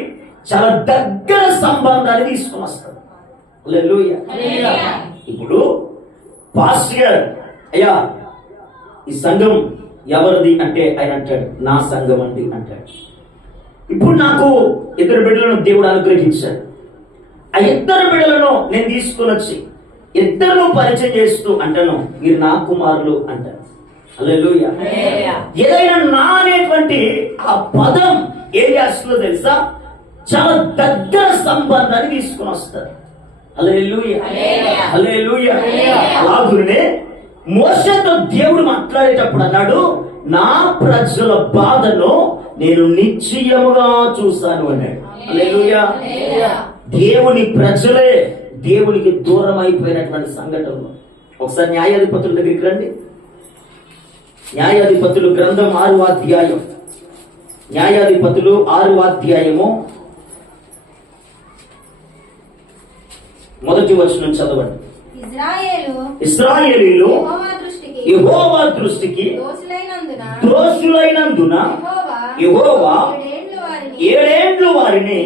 చాలా దగ్గర సంబంధాన్ని తీసుకుని వస్తాడు. హల్లెలూయా. ఇప్పుడు పాస్టర్ గారు, అయ్యా ఈ సంఘం ఎవరిది అంటే ఆయన అంటాడు, నా సంఘం అండి అంటాడు. ఇప్పుడు నాకు 2 బిడ్డలను దేవుడు అనుగ్రహించాడు. ఆ 2 బిడ్డలను నేను తీసుకుని వచ్చి 2 పరిచయం చేస్తూ అంటాను, మీరు నా కుమారులు అంటారు. హల్లెలూయా. ఏదైనా నా అనేటువంటి ఆ పదం ఏం చేస్తుందో తెలుసా? చాలా దగ్గర సంబంధాన్ని తీసుకుని వస్తారు. హల్లెలూయా. హల్లెలూయా. అలాగునే మోషేతో దేవుడు మాట్లాడేటప్పుడు అన్నాడు, నా ప్రజల బాధను నేను నిశ్చయముగా చూశాను అన్నాడు. హల్లెలూయా. దేవుని ప్రజలే దేవునికి దూరం అయిపోయినటువంటి సంఘటనలు. ఒకసారి న్యాయాధిపతుల దగ్గరికి రండి. న్యాయాధిపతులు గ్రంథం 6వ అధ్యాయం. న్యాయాధిపతులు 6వ అధ్యాయము 1వ వచనం చదవండి. ఇశ్రాయేలీలు యెహోవా దృష్టికి దోషులైనందున యెహోవా 7 ఏండ్లు వారిని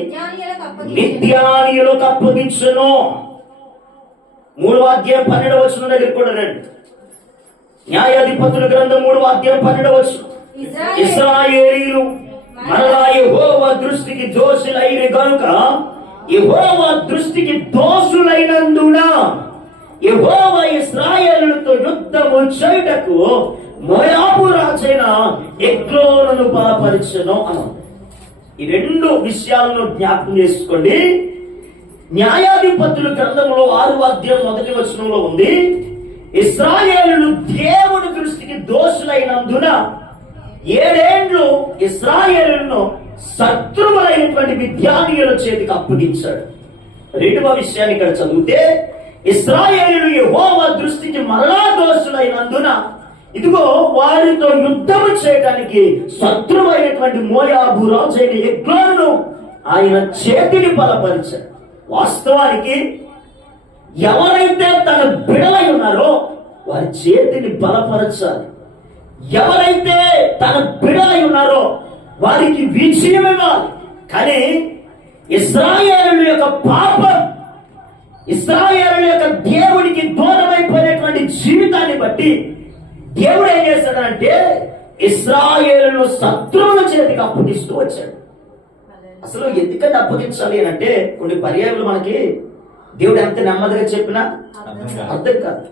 మిద్యానీయులకు అప్పగించును. 3:12 దగ్గర కూడా రండి. న్యాయాధిపతుల గ్రంథం 3:12. ఇశ్రాయేలీలు మరలా యెహోవా దృష్టికి దోషులైన గనుక యెహోవా దృష్టికి దోషులైనందున యెహోవా ఇశ్రాయేలుతో యుద్ధము చేయుటకు మోయాబు రాజైన ఎగ్లోనును బలపరచెను అన్నాడు. ఈ 2 విషయాలను జ్ఞాపకం చేసుకోండి. న్యాయాధిపతుల గ్రంథంలో 6:1 ఉంది, ఇశ్రాయేలు దేవుని దృష్టికి దోషులైనందున 7 ఏండ్లు ఇశ్రాయేలును శత్రువులైనటువంటి మిద్యానీయుల చేతికి అప్పగించాడు. 2వ విషయాన్ని ఇక్కడ చదివితే, ఇశ్రాయేలు యెహోవా దృష్టికి మరలా దోషులైనందున ఇదిగో వారితో యుద్ధము చేయడానికి శత్రువైనటువంటి మోయాబు రాజైన ఎగ్లోనును ఆయన చేతిని బలపరిచాడు. వాస్తవానికి ఎవరైతే తన బిడలై ఉన్నారో వారి చేతిని బలపరచాలి. ఎవరైతే తన బిడలై ఉన్నారో వారికి విజయం ఇవ్వాలి. కానీ ఇశ్రాయేలు యొక్క పాపం, ఇశ్రాయేలు యొక్క దేవుడికి దూరమైపోయినటువంటి జీవితాన్ని బట్టి దేవుడు ఏం చేస్తాడంటే ఇశ్రాయేలును శత్రువుల చేతికి అప్పగిస్తూ వచ్చాడు. అసలు ఎందుకంటే అప్పగించాలి అంటే కొన్ని పర్యాయాలు మనకి దేవుడు ఎంత నెమ్మదిగా చెప్పినా అర్థం కాదు.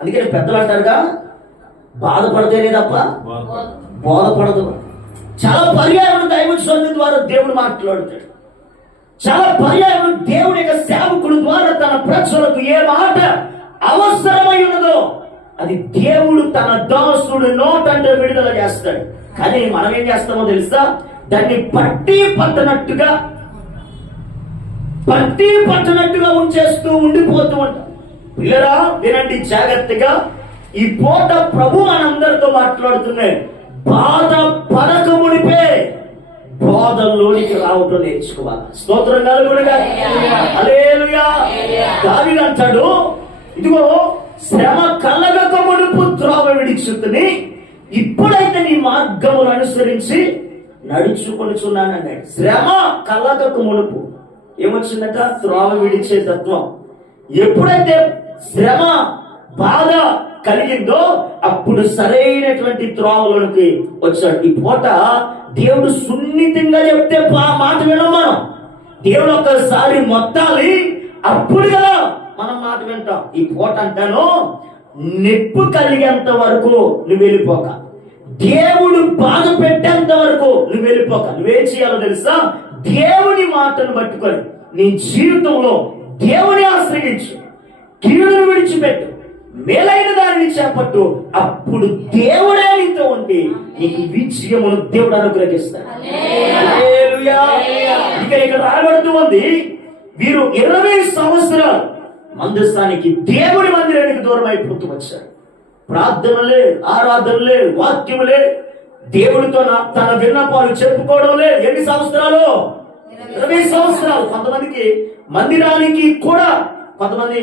అందుకని పెద్దలు అంటారుగా, బాధపడితేనే తప్ప బోధపడదు. చాలా పర్యాయాలు దైవజనుల ద్వారా దేవుడు మాట్లాడుతాడు. చాలా పర్యాయాలు దేవుడి యొక్క సేవకుడు ద్వారా తన ప్రజలకు ఏ మాట అవసరమై ఉన్నదో అది దేవుడు తన దాసుడు నోటంటే విడుదల చేస్తాడు. కానీ మనం ఏం చేస్తామో తెలుసా, దాన్ని పట్టి పట్టనట్టుగా ఉంచేస్తూ ఉండిపోతూ ఉంటాం. పిల్లరా వినండి జాగ్రత్తగా. ఈ పూట ప్రభు మనందరితో మాట్లాడుతున్నాడు. బాధ పడక మునిపే బోధంలోనికి రావటం నేర్చుకోవాలి. స్తోత్రం కలుగునుగా. హల్లెలూయా. దావీదు అంటాడు, ఇదిగో శ్రమ కలగక మునుపు త్రోవ విడిచుకుని ఇప్పుడైతే నీ మార్గములు అనుసరించి నడుచుకొనుచున్నాను అన్నాడు. శ్రమ కలగక మునుపు ఏమొచ్చిందట? త్రోవ విడిచే తత్వం. ఎప్పుడైతే శ్రమ బాధ కలిగిందో అప్పుడు సరైనటువంటి త్రోవలోనికి వచ్చాడు. ఈ పూట దేవుడు సున్నితంగా చెప్తే మాట వినం. మనం దేవుడు ఒక్కసారి మొత్తాలి, అప్పుడు కదా మనం మాట వింటాం. ఈ పూట అంటాను, నొప్పి కలిగేంత వరకు నువ్వు వెళ్ళిపోక, దేవుడు బాధ పెట్టేంత వరకు నువ్వు వెళ్ళిపోక, నువ్వేం చేయాలో తెలుసా? దేవుని మాటను పట్టుకొని నీ జీవితంలో దేవుని ఆశ్రయించు, కీడును విడిచిపెట్టు, మేలైన దానిని చేపట్టు. అప్పుడు దేవుడే నీతో ఉండి నీకు విజయమును దేవుడు అనుగ్రహిస్తాడు. హల్లెలూయా. ఇక్కడ రాబడుతూ ఉంది, వీరు 20 సంవత్సరాలు మందస్థానికి దేవుడి మందిరానికి దూరం అయిపోతూ వచ్చారు. ప్రార్థనలే, ఆరాధనలే, వాక్యములే, దేవుడితో తన విన్నపాలు చెప్పుకోవడం లేదు. ఎన్ని సంవత్సరాలు? 20 సంవత్సరాలు. కొంతమందికి మందిరానికి కూడా, కొంతమంది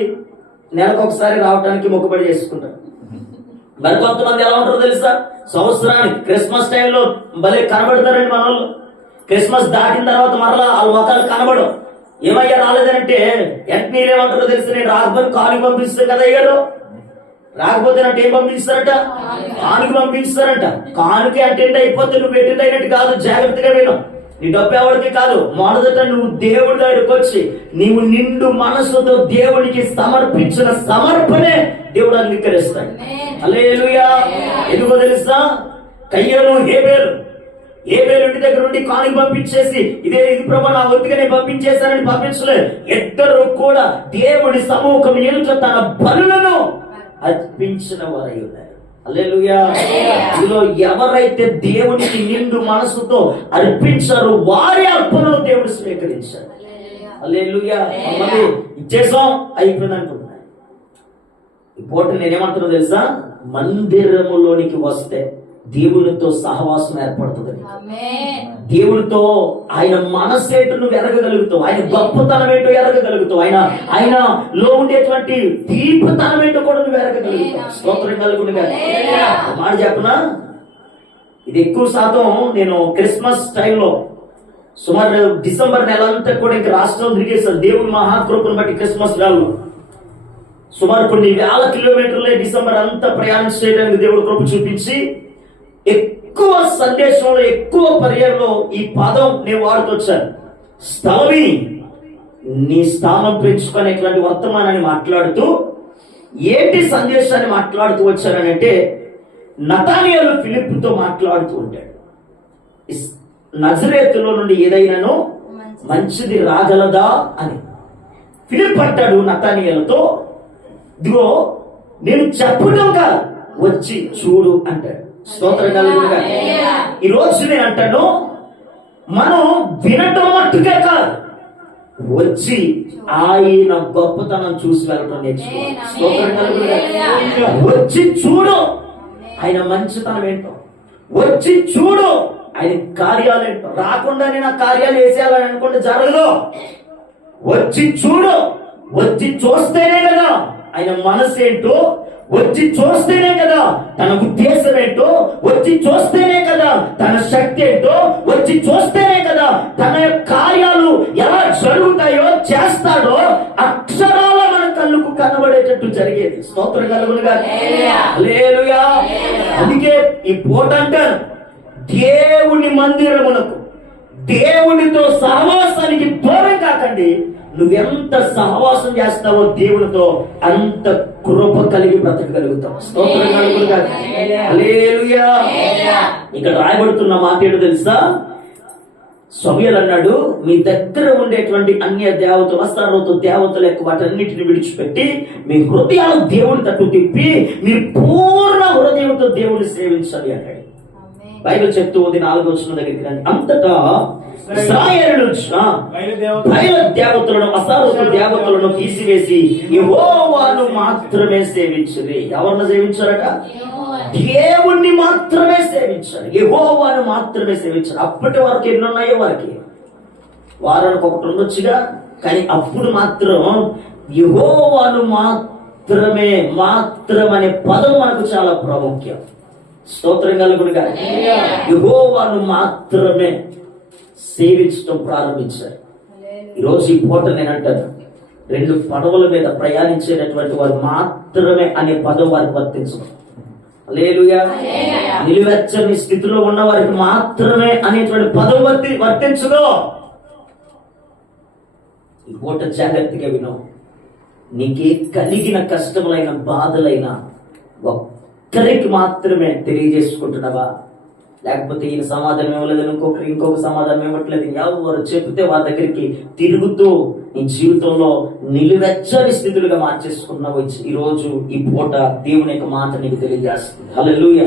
నెలకు ఒకసారి రావడానికి మొక్కుబడి చేసుకుంటారు. మరి కొంతమంది ఎలా ఉంటారో తెలుసా? సంవత్సరానికి క్రిస్మస్ టైంలో భలే కనబడతారండి మన వాళ్ళు. క్రిస్మస్ దాటిన తర్వాత మరలా వాళ్ళ మొక్కలు కనబడవు. ఏమయ్యా రాలేదంటే వెంటనే ఏమంటారో తెలుసు, నేను రాకపోతే కానుక పంపిస్తాను కదా అయ్యారు. రాకపోతే అంటే ఏం పంపిస్తారట? కానుక పంపిస్తారంట. కానుక అటెండ్ అయిపోతే నువ్వు అటెండ్ అయినట్టు కాదు. జాగ్రత్తగా విను. నీ డబ్బు ఎవరికి కాదు. మొదట నువ్వు దేవుడి దగ్గరికి వచ్చి నీవు నిండు మనసుతో దేవునికి సమర్పించిన సమర్పణే దేవుడు అంగీకరిస్తాడు. హల్లెలూయా. ఎందుకో తెలుసా? కయ్యను హేబేలు ఇంటి దగ్గర నుండి కానుక పంపించేసి ఇది ప్రభు నా ఒత్తిగా నేను పంపించేశానని పంపించలేదు. ఇద్దరు కూడా దేవుడి సముఖం ఎదుట తన బలులను అర్పించిన వారై ఉన్నారు. హల్లెలూయా. ఇందులో ఎవరైతే దేవునికి నిండు మనసుతో అర్పించారో వారి అర్పణను దేవుడు స్వీకరించారు. హల్లెలూయా. మళ్ళీ ఇచ్చేసాం అయిపోయింది అనుకుంటున్నాను. ఈ పూట నేనేమంటున్నా తెలుసా? మందిరములోనికి వస్తే దేవునితో సహవాసం ఏర్పడుతుంది. దేవునితో ఆయన మనసేంటో నువ్వు ఎరగగలుగుతావు, ఆయన గొప్పతనం ఏంటో ఎరగగలుగుతావు, ఆయనలో ఉండేటువంటి దీపతనం ఏంటో కూడా నువ్వు ఎరగగలుగుతావు. స్తోత్రం కలుగును గాక. మాట చెప్పనా, ఇది ఎక్కువ శాతం నేను క్రిస్మస్ టైంలో సుమారు డిసెంబర్ నెల అంతా కూడా ఇంక రాష్ట్రం తిరిగేస్తాను. దేవుని మహాకృపను బట్టి క్రిస్మస్ నెలలో సుమారు కొన్ని వేల కిలోమీటర్లే డిసెంబర్ అంతా ప్రయాణం చేయడానికి దేవుడు కృప చూపించి ఎక్కువ సందేశంలో ఎక్కువ పర్యాయంలో ఈ పదం నేను వాడుకొచ్చాను. స్థలమి నీ స్థానం పెంచుకొని ఇట్లాంటి వర్తమానాన్ని మాట్లాడుతూ ఏంటి సందేశాన్ని మాట్లాడుతూ వచ్చానంటే, నతానియేలు ఫిలిప్పుతో మాట్లాడుతూ ఉంటాడు. నజరేతులో నుండి ఏదైనాను మంచిది రాగలదా అని. ఫిలిప్ అంటాడు నతానియేలుతో, ఇదిగో నేను చెప్పడం కాదు, వచ్చి చూడు అంటాడు. స్తోత్రం కలుగును గాక. ఈ రోజు నేను అంటాను, మనం వినటం మట్టుకే కాదు, వచ్చి ఆయన గొప్పతనం చూసి వెళ్ళటం నేర్చుకోవాలి. స్తోత్రం కలుగును గాక. వచ్చి చూడు ఆయన మంచితనం ఏంటో, వచ్చి చూడు ఆయన కార్యాలు ఏంటో. రాకుండానే నా కార్యాలు వేసేయాలని అనుకుంటే జరగదు. వచ్చి చూడు, వచ్చి చూస్తేనే కదా ఆయన మనసు ఏంటో, వచ్చి చూస్తేనే కదా తన ఉద్దేశం ఏంటో, వచ్చి చూస్తేనే కదా తన శక్తి ఏంటో, వచ్చి చూస్తేనే కదా తన కార్యాలు ఎలా జరుగుతాయో చేస్తాడో అక్షరాల మన కళ్ళకు కనబడేటట్టు జరిగేది. స్తోత్రం కలుగునుగా. హల్లెలూయా. అందుకే ఈ పూట అంటారు, దేవుని మందిరమునకు దేవునితో సహవాసానికి దూరం కాకండి. నువ్వెంత సహవాసం చేస్తావో దేవునితో అంత కృప కలిగి బ్రతకగలుగుతావు. స్తోత్రం కలుగునుగా. హల్లెలూయా. ఇక్కడ రాయబడుతున్న మాట ఏంటో తెలుసా? సమూయేలు అన్నాడు, మీ దగ్గర ఉండేటువంటి అన్య దేవతలు, అస్తారోతు దేవతల యొక్క వాటన్నిటిని విడిచిపెట్టి మీ హృదయాలు దేవుని తట్టు తిప్పి మీరు పూర్ణ హృదయంతో దేవుని సేవించాలి అన్నాడు. బైబిల్ చెప్తూ ఉంది 4వ వచనం దగ్గరికి రండి. అంతటా ఇశ్రాయేలు బయలు దేవతలను, అస్తారోతు దేవతలను తీసివేసి యెహోవాను మాత్రమే సేవించాలి. ఎవరిని సేవించారట? దేవుణ్ణి మాత్రమే సేవించాలి, యెహోవాను మాత్రమే సేవించాలి. అప్పటి వరకు ఎన్ని ఉన్నాయో వారికి వారానికి ఒకటి ఉండొచ్చుగా, కానీ అప్పుడు మాత్రం యెహోవాను మాత్రమే, మాత్రం అనే పదం మనకు చాలా ప్రాముఖ్యం. స్తోత్రం కలుగునుగా. యెహోవాను మాత్రమే సేవించడం ప్రారంభించారు. ఈరోజు ఈ పూట నేను అంటాను, 2 పడవల మీద ప్రయాణించేటటువంటి వారు మాత్రమే అనే పదం వారికి వర్తించదు. హల్లెలూయా. నిలువెచ్చని స్థితిలో ఉన్న వారికి మాత్రమే అనేటువంటి పదం వర్తించదు. ఈ పూట జాగ్రత్తగా విను. నీకే కలిగిన కష్టములైన బాధలైన ఒక్కరికి మాత్రమే తెలియజేసుకుంటున్నావా? లేకపోతే ఈయన సమాధానం ఇవ్వలేదు, ఇంకొక సమాధానం ఇవ్వట్లేదు, ఎవరు చెప్తే వారి దగ్గరికి తిరుగుతూ నీ జీవితంలో నిలువెచ్చని స్థితులుగా మార్చేసుకున్నావు. ఈ రోజు ఈ పూట దేవుని యొక్క మాట నీకు తెలియజేస్తుంది. హల్లెలూయా.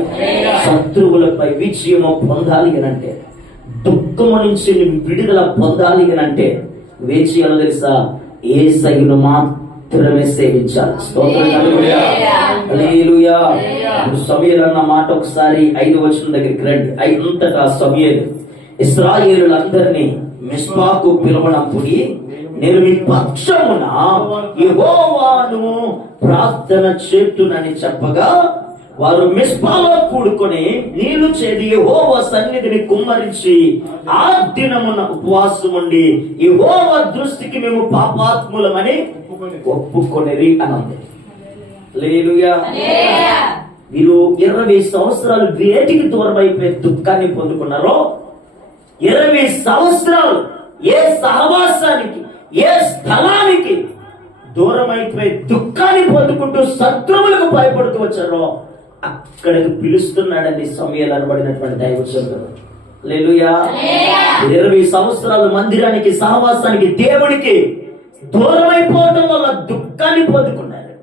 శత్రువులపై విజయము పొందాలి అనంటే, దుఃఖము నుంచి నువ్వు విడుదల పొందాలి అనంటే నువ్వేం చేయాలో తెలుసా? యేసయ్యను మాత్రమే సేవించాలి. స్తోత్రం హల్లెలూయా. హల్లెలూయా. సమూయేలు అన్న మాట ఒకసారి 5వ వచనం దగ్గరికి రండి. అంతటా సమూయేలు ఇశ్రాయేలులందరినీ మిస్పాకు పిలవనప్పుడు, నేను మీ పక్షమున యెహోవాను ప్రార్థన చేతునని చెప్పగా, వారు మిస్పాలో కూడుకొని నీళ్లు చేది యెహోవా సన్నిధిని కుమ్మరించి ఆ దినమున ఉపవాసం ఉండి యెహోవా దృష్టికి మేము పాపాత్ములమని ఒప్పుకొనిరి అన్నది. హల్లెలూయా. వీరు 20 సంవత్సరాలు వేటికి దూరం అయిపోయి దుఃఖాన్ని పొందుకున్నారో, 20 సంవత్సరాలు ఏ సహవాసానికి, ఏ స్థలానికి దూరం అయిపోయి దుఃఖాన్ని పొందుకుంటూ శత్రువులకు భయపడుతూ వచ్చారో అక్కడికి పిలుస్తున్నాడండి సమూయేలు అనబడినటువంటి దైవజనుడు. హల్లెలూయా. 20 సంవత్సరాలు మందిరానికి, సహవాసానికి, దేవునికి దూరం అయిపోవటం వల్ల దుఃఖాన్ని పొందుకున్నారు,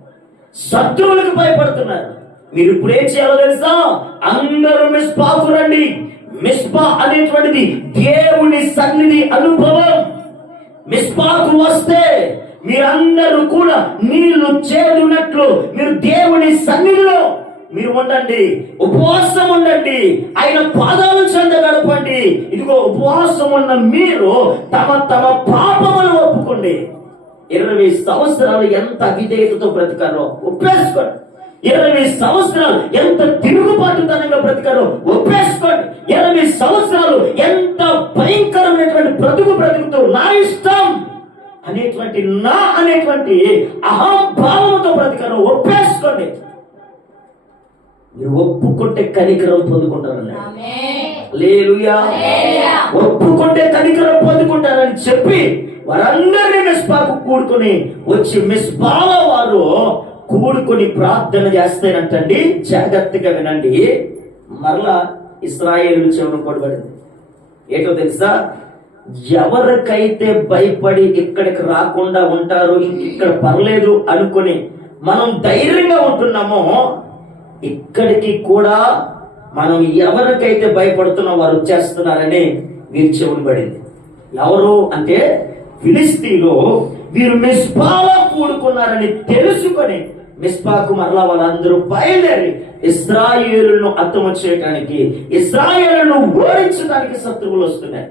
శత్రువులకు భయపడుతున్నారు. మీరు ఇప్పుడు ఏం చేయాలో తెలుసా? అందరూ మిస్పాకు రండి. మిస్పా అనేటువంటిది దేవుని సన్నిధి అనుభవం. మిస్పాకు వస్తే మీరందరూ కూడా నీళ్లు చేరినట్లు మీరు దేవుని సన్నిధిలో మీరు ఉండండి, ఉపవాసం ఉండండి, ఆయన పాదాలు చెంద గడపండి. ఇదిగో ఉపవాసం ఉన్న మీరు తమ తమ పాపములు ఒప్పుకోండి. 20 సంవత్సరాలు ఎంత అవిధేయతతో బ్రతికారో ఒప్పేసుకోండి. 20 సంవత్సరాలు ఎంత తిరుగుబాటుతనంగా బ్రతికారో ఒప్పేసుకోండి. 20 సంవత్సరాలు ఎంత భయంకరమైనటువంటి బ్రతుకుతూ నా ఇష్టం అనేటువంటి అహంభావంతో బ్రతికారో ఒప్పేసుకోండి. మీరు ఒప్పుకుంటే కనికరం పొందుకుంటారని, హల్లెలూయా, ఒప్పుకుంటే కనికరం పొందుకుంటారని చెప్పి వారందరినీ మిస్పాకు కూడుకుని వచ్చి మిస్పాలో వారు కూడుకుని ప్రార్థన చేస్తానంటండి. జాగ్రత్తగా వినండి. మరలా ఇశ్రాయేలు చెవును కొడబడింది. ఏంటో తెలుసా? ఎవరికైతే భయపడి ఇక్కడికి రాకుండా ఉంటారు, ఇక్కడ పర్లేదు అనుకుని మనం ధైర్యంగా ఉంటున్నామో, ఇక్కడికి కూడా మనం ఎవరికైతే భయపడుతున్నా వారు వచ్చేస్తున్నారని వీరు చెవులు పడింది. ఎవరు అంటే ఫిలిస్తీన్లు వీరు మిస్పాలో కూడుకున్నారని తెలుసుకొని మిస్పాకు మరలా వాళ్ళందరూ బయలుదేరి ఇశ్రాయేలును అంతం చేయడానికి, ఇశ్రాయేలును ఓడించడానికి శత్రువులు వస్తున్నారు.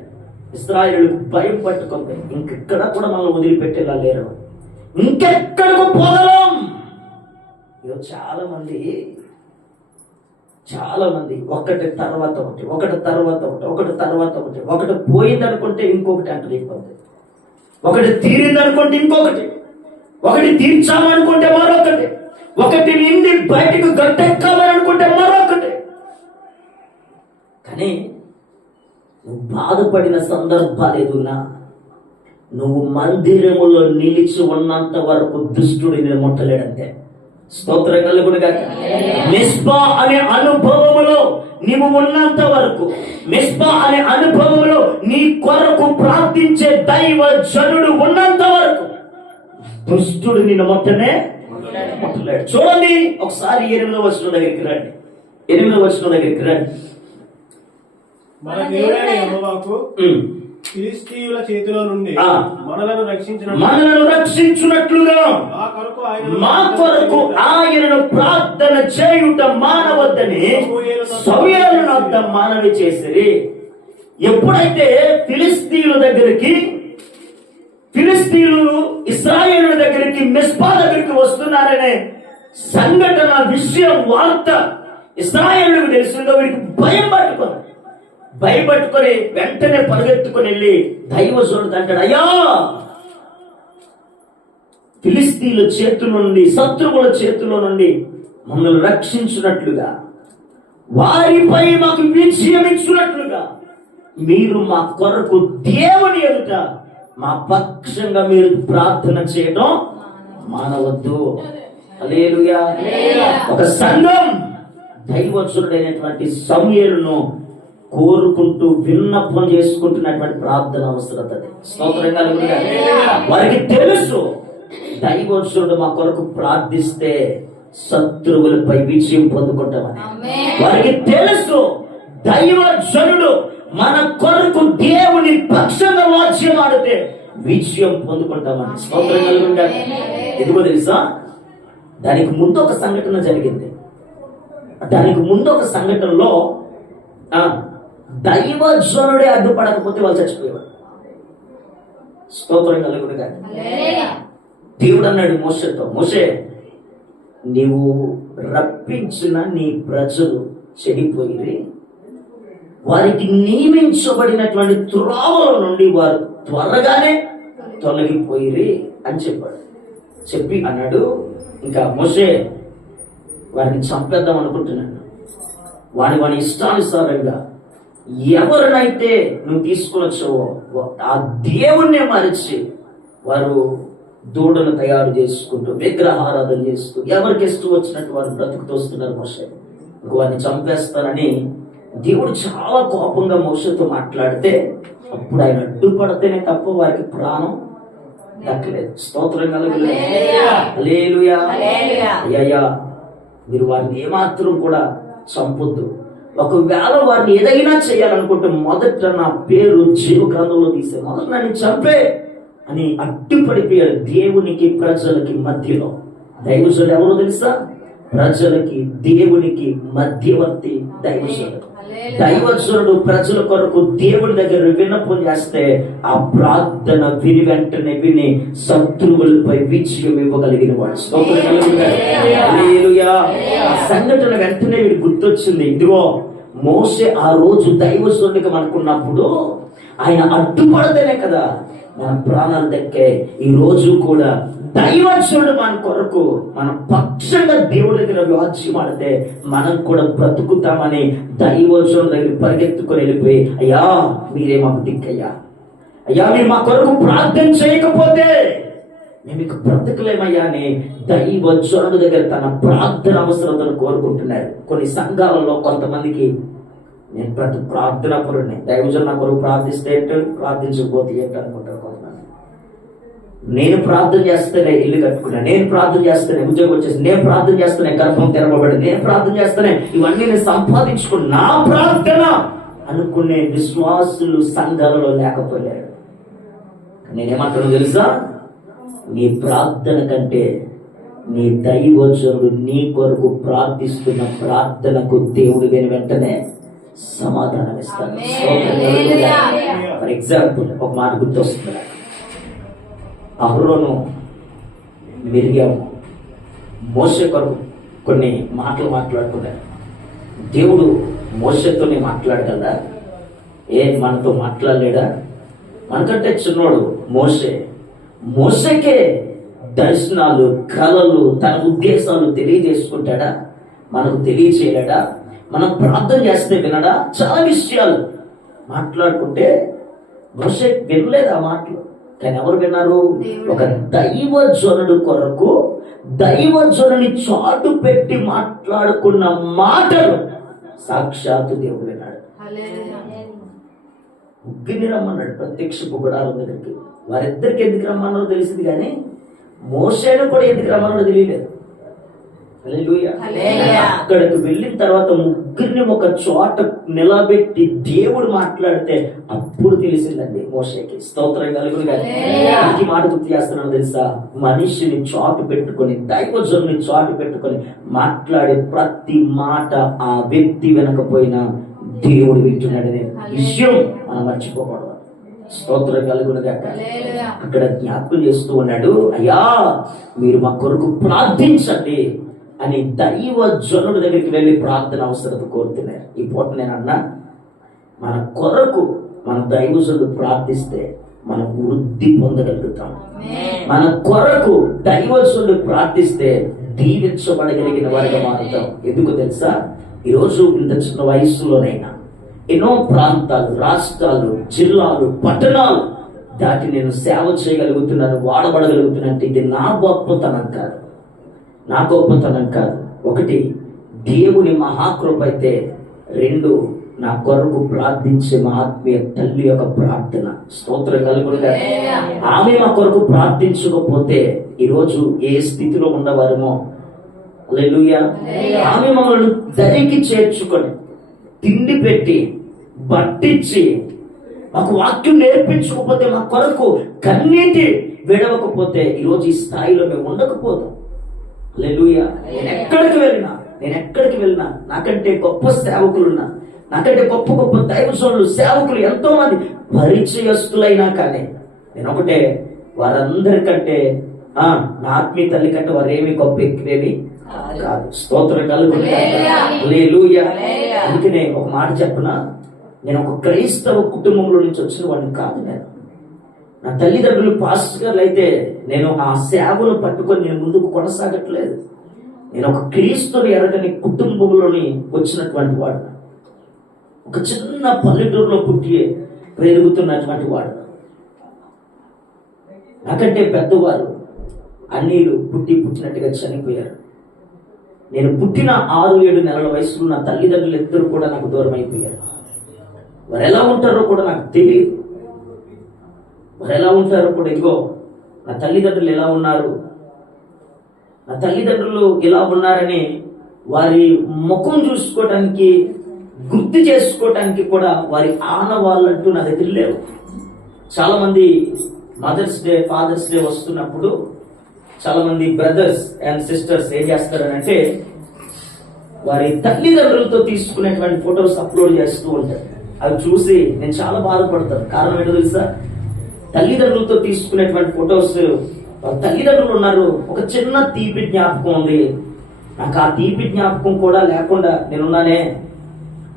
ఇశ్రాయేలుకు భయం పట్టుకుంది. ఇంకెక్కడ కూడా మనం వదిలిపెట్టేలా లేరు, ఇంకెక్కడికి పోగలం. చాలా మంది ఒకటి తర్వాత ఒకటి పోయింది అనుకుంటే ఇంకొకటి అంటారు. ఇబ్బంది ఒకటి తీరింది అనుకుంటే ఇంకొకటి, ఒకటి తీర్చామనుకుంటే మరొకటి, ఒకటి నిండి బయటకు గట్టెక్కామనుకుంటే మరొకటి. కానీ నువ్వు బాధపడిన సందర్భాలు ఏదున్నా, నువ్వు మందిరములో నిలిచి ఉన్నంత వరకు దుష్టుడు నేను ముట్టలేడంతే. స్తోత్రం కలుగునుగా. మిస్పా అనే అనుభవములో నీవు ఉన్నంత వరకు, మిస్పా అనే అనుభవంలో నీ కొరకు ప్రార్థించే దైవ జనుడు ఉన్నంత వరకు దుష్టుడు నిన్ను ముట్టలేడు. చూడండి ఒకసారి 8వ వచనం దగ్గరికి రండి. 8వ వచనం దగ్గరికి రండి. మన దేవుడైన యెహోవాకు ఫిలిష్తీయుల చేతిలో నుండి మనలను రక్షించున్నట్లుగా మా కొరకు ఆయనను ప్రార్థన చేయుట మానవద్దని సమూయేలు వద్ద మనవి చేసిరి. ఎప్పుడైతే ఫిలిష్తీయులు ఇశ్రాయేలు దగ్గరికి, మిస్పా దగ్గరికి వస్తున్నారనే సంఘటన, విషయం, వార్త ఇశ్రాయేలుకు తెలిసిందో వీరికి భయపట్టుకొని వెంటనే పరిగెత్తుకొని వెళ్ళి దైవజనుడు అంటాడు, అయ్యా ఫిలిష్తీయుల చేతుల నుండి, శత్రువుల చేతుల నుండి మమ్మల్ని రక్షించినట్లుగా, వారిపై మాకు విజయం ఇచ్చినట్లుగా మీరు మా కొరకు దేవుని ఎదుట మా పక్షంగా మీరు ప్రార్థన చేయడం మానవద్దు. హల్లెలూయా. ఒక సంఘం దైవజనుడైనటువంటి సమూయేలును కోరుకుంటూ విన్నపం చేసుకుంటున్నటువంటి ప్రార్థన అవసరం. స్తోత్రం కలుగునుగా. వారికి తెలుసు దైవజనుడు మా కొరకు ప్రార్థిస్తే శత్రువులపై విజయం పొందుకుంటామని. వారికి తెలుసు దైవజనుడు మన కొరకు దేవుని పక్షంగా వాక్యం ఆడితే విజయం పొందుకుంటామని. స్తోత్రం కలుగునుగా. ఎందుకో తెలుసా? దానికి ముందు ఒక సంఘటన జరిగింది. దానికి ముందు ఒక సంఘటనలో దైవజనుడే అడ్డుపడకపోతే వాళ్ళు చచ్చిపోయేవారు. స్తోత్రం కలుగునుగా. దేవుడు అన్నాడు మోషేతో, మోషే నీవు రప్పించిన నీ ప్రజలు చెడిపోయి వారికి నియమించబడినటువంటి త్రోవల నుండి వారు త్వరగానే తొలగిపోయిరి అని చెప్పాడు. చెప్పి అన్నాడు, ఇంకా మోషే వారిని చంపేద్దాం అనుకుంటున్నాను. వాని ఇష్టానుసారంగా ఎవరినైతే నువ్వు తీసుకుని వచ్చావో ఆ దేవుణ్ణే మరిచి వారు దూడను తయారు చేసుకుంటూ విగ్రహారాధన చేస్తూ ఎవరికి ఇష్టం వచ్చినట్టు వారు బ్రతుకుతూ వస్తున్నారు. మోషే వారిని చంపేస్తానని దేవుడు చాలా కోపంగా మోషేతో మాట్లాడితే అప్పుడు ఆయన అడ్డుపడితేనే తప్ప వారికి ప్రాణం దక్కలేదు. స్తోత్రం కలుగునుగా. హల్లెలూయా. అయ్యా మీరు వారిని ఏమాత్రం కూడా చంపొద్దు. ఒకవేళ వారిని ఏదైనా చేయాలనుకుంటే మొదట నా పేరు జీవ గ్రంథంలో తీసే, మొదట నన్ను చంపే అని అడ్డుపడిపోయాడు దేవునికి ప్రజలకి మధ్యలో. దైవజనుడు ఎవరో తెలుసా? ప్రజలకి దేవునికి మధ్యవర్తి దైవజనుడు. దైవజనుడు ప్రజల కొరకు దేవుడి దగ్గర విన్నపం చేస్తే ఆ ప్రార్థన విని వెంటనే విని శత్రువులపై విజయం ఇవ్వగలిగిన వాడు. స్తోత్రం కలుగును గాక. హల్లెలూయా. ఆ సంఘటన వెంటనే వీడు గుర్తొచ్చింది. ఇదిగో మోషే ఆ రోజు దైవజనుడిగా అనుకున్నప్పుడు ఆయన అడ్డుపడతేనే కదా మన ప్రాణాలు దక్కే. ఈ రోజు కూడా దైవజనుడు మన కొరకు మన పక్షంగా దేవుడి దగ్గర వ్యాజ్యం ఆడితే మనం కూడా బ్రతుకుతామని దైవజనుడి దగ్గర పరిగెత్తుకొని వెళ్ళిపోయి, అయ్యా మీరే మాకు దిక్కయ్యా, అయ్యా మీరు మా కొరకు ప్రార్థన చేయకపోతే మేము ఇక బ్రతకలేమయ్యా అని దైవజనుడి దగ్గర తన ప్రార్థన అవసరతను కోరుకుంటున్నారు. కొన్ని సంఘాలలో కొంతమందికి నేను ప్రార్థన పరుడిని, దైవజనుడు నా కొరకు ప్రార్థిస్తే ఏంటో, ప్రార్థించకపోతే ఏంటో అనుకుంటారు కొంతమంది. నేను ప్రార్థన చేస్తేనే ఇల్లు కట్టుకున్నాను, నేను ప్రార్థన చేస్తేనే ఉద్యోగం వచ్చేసి, నేను ప్రార్థన చేస్తేనే గర్భం తెరవబడింది, నేను ప్రార్థన చేస్తేనే ఇవన్నీ నేను సంపాదించుకుని నా ప్రార్థన అనుకునే విశ్వాసులు సంఘాలలో లేకపోయారు. నేనేమంటాను తెలుసా, నీ ప్రార్థన కంటే నీ దైవజనుడు నీ కొరకు ప్రార్థిస్తున్న ప్రార్థనకు దేవుడు విని వెంటనే సమాధానం ఇస్తాడు. ఫర్ ఎగ్జాంపుల్ ఒక మాట గుర్తొస్తుంది. అహరోను మిర్యాము మోషే కొరకు కొన్ని మాటలు మాట్లాడుకున్నారు. దేవుడు మోషేతోనే మాట్లాడగలరా? మనతో మాట్లాడలేడా? మనకంటే చిన్నోడు మోషేకే దర్శనాలు, కళలు, తన ఉద్దేశాలు తెలియజేసుకుంటాడా? మనకు తెలియచేయలేడా? మనం ప్రార్థన చేస్తే వినడా? చాలా విషయాలు మాట్లాడుకుంటే మోషే వినలేదు ఆ మాటలు. కానీ ఎవరు విన్నారు? ఒక దైవజనుడు కొరకు దైవజనుని చాటు పెట్టి మాట్లాడుకున్న మాటలు సాక్షాత్తు దేవుడు విన్నాడు. ముగ్గురిని రమ్మన్నాడు ప్రత్యక్షపు గుడారం దగ్గరికి. వారిద్దరికి ఎందుకు రమ్మన్నారో తెలిసింది, కానీ మోషేను కూడా ఎందుకు రమ్మన్నారో తెలియలేదు. అక్కడికి వెళ్ళిన తర్వాత ముగ్గురిని ఒక చోట నిలబెట్టి దేవుడు మాట్లాడితే అప్పుడు తెలిసిందండి మోషేకి. స్తోత్రం కలుగును గాక. ఈ మాట గుర్తు చేస్తున్నాను తెలుసా, మనిషిని చాటు పెట్టుకొని దైవజనుని చాటు పెట్టుకొని మాట్లాడే ప్రతి మాట ఆ వ్యక్తి వినకపోయినా దేవుడు వింటున్నాడనే విషయం మనం మర్చిపోకూడదు. స్తోత్రం కలుగును గాక. అక్కడ జ్ఞాపకం చేస్తూ ఉన్నాడు, అయ్యా మీరు మా కొరకు ప్రార్థించండి అని దైవజనుడి దగ్గరికి వెళ్ళి ప్రార్థన అవసరత కోరుతున్నారు. ఈ పూట నేను అన్నా, మన కొరకు మన దైవజనుడు ప్రార్థిస్తే మనం వృద్ధి పొందగలుగుతాం. మన కొరకు దైవజనుడు ప్రార్థిస్తే దీవించబడగలిగిన వారిగా మారుతాం. ఎందుకు తెలుసా, ఈరోజు ఇంత చిన్న వయసులోనైనా ఎన్నో ప్రాంతాలు, రాష్ట్రాలు, జిల్లాలు, పట్టణాలు దాటి నేను సేవ చేయగలుగుతున్నాను, వాడబడగలుగుతున్నానంటే ఇది నా గొప్పతనం కాదు, నా గొప్పతనం కాదు. ఒకటి దేవుని మహాకృప అయితే, రెండు నా కొరకు ప్రార్థించే మా ఆత్మీయ తల్లి యొక్క ప్రార్థన. స్తోత్రం కలుగును గాక. ఆమె మా కొరకు ప్రార్థించకపోతే ఈరోజు ఏ స్థితిలో ఉండవారేమో. హల్లెలూయా. ఆమె మమ్మల్ని దరికి చేర్చుకొని తిండి పెట్టి బట్టించి మాకు వాక్యం నేర్పించకపోతే, మా కొరకు కన్నీటి విడవకపోతే ఈరోజు ఈ స్థాయిలో మేము ఉండకపోతాం. హల్లెలూయా. నేను ఎక్కడికి వెళ్ళినా నాకంటే గొప్ప సేవకులున్నా, నాకంటే గొప్ప గొప్ప దైవజనులు, సేవకులు ఎంతో మంది పరిచయస్తులైనా కానీ నేను ఒకటే, వారందరికంటే నా ఆత్మీయ తల్లి కంటే వారేమి గొప్ప ఎక్కువేమి కాదు. స్తోత్రం కలుగును గాక. హల్లెలూయా. అందుకనే ఒక మాట చెప్పనా, నేను ఒక క్రైస్తవ కుటుంబంలో నుంచి వచ్చిన వాడిని కాదు. నేను నా తల్లిదండ్రులు పాస్టర్ గారు అయితే నేను ఆ సేవను పట్టుకొని నేను ముందుకు కొనసాగట్లేదు. నేను ఒక క్రీస్తుని ఎరగని కుటుంబంలోని వచ్చినటువంటి వాడు, ఒక చిన్న పల్లెటూరులో పుట్టి పెరుగుతున్నటువంటి వాడు. నాకంటే పెద్దవారు అన్నీలు పుట్టినట్టుగా చనిపోయారు. నేను పుట్టిన 6-7 నెలల వయసులో నా తల్లిదండ్రులు ఇద్దరు కూడా నాకు దూరం అయిపోయారు. వారు ఎలా ఉంటారో కూడా నాకు తెలియదు. వారు ఎలా ఉంటారో కూడా, ఇదిగో నా తల్లిదండ్రులు ఎలా ఉన్నారు, నా తల్లిదండ్రులు ఎలా ఉన్నారని వారి ముఖం చూసుకోవటానికి, గుర్తు చేసుకోవటానికి కూడా వారి ఆనవాళ్ళంటూ నా దగ్గర లేవు. చాలా మంది మదర్స్ డే, ఫాదర్స్ డే వస్తున్నప్పుడు చాలా మంది బ్రదర్స్ అండ్ సిస్టర్స్ ఏం చేస్తారనంటే వారి తల్లిదండ్రులతో తీసుకునేటువంటి ఫొటోస్ అప్లోడ్ చేస్తూ ఉంటారు. అవి చూసి నేను చాలా బాధపడతాను. కారణం ఏంటో తెలుసా? తల్లిదండ్రులతో తీసుకునేటువంటి ఫొటోస్, తల్లిదండ్రులు ఉన్నారు, ఒక చిన్న తీపి జ్ఞాపకం ఉంది, నాకు ఆ తీపి జ్ఞాపకం కూడా లేకుండా నేనున్నానే.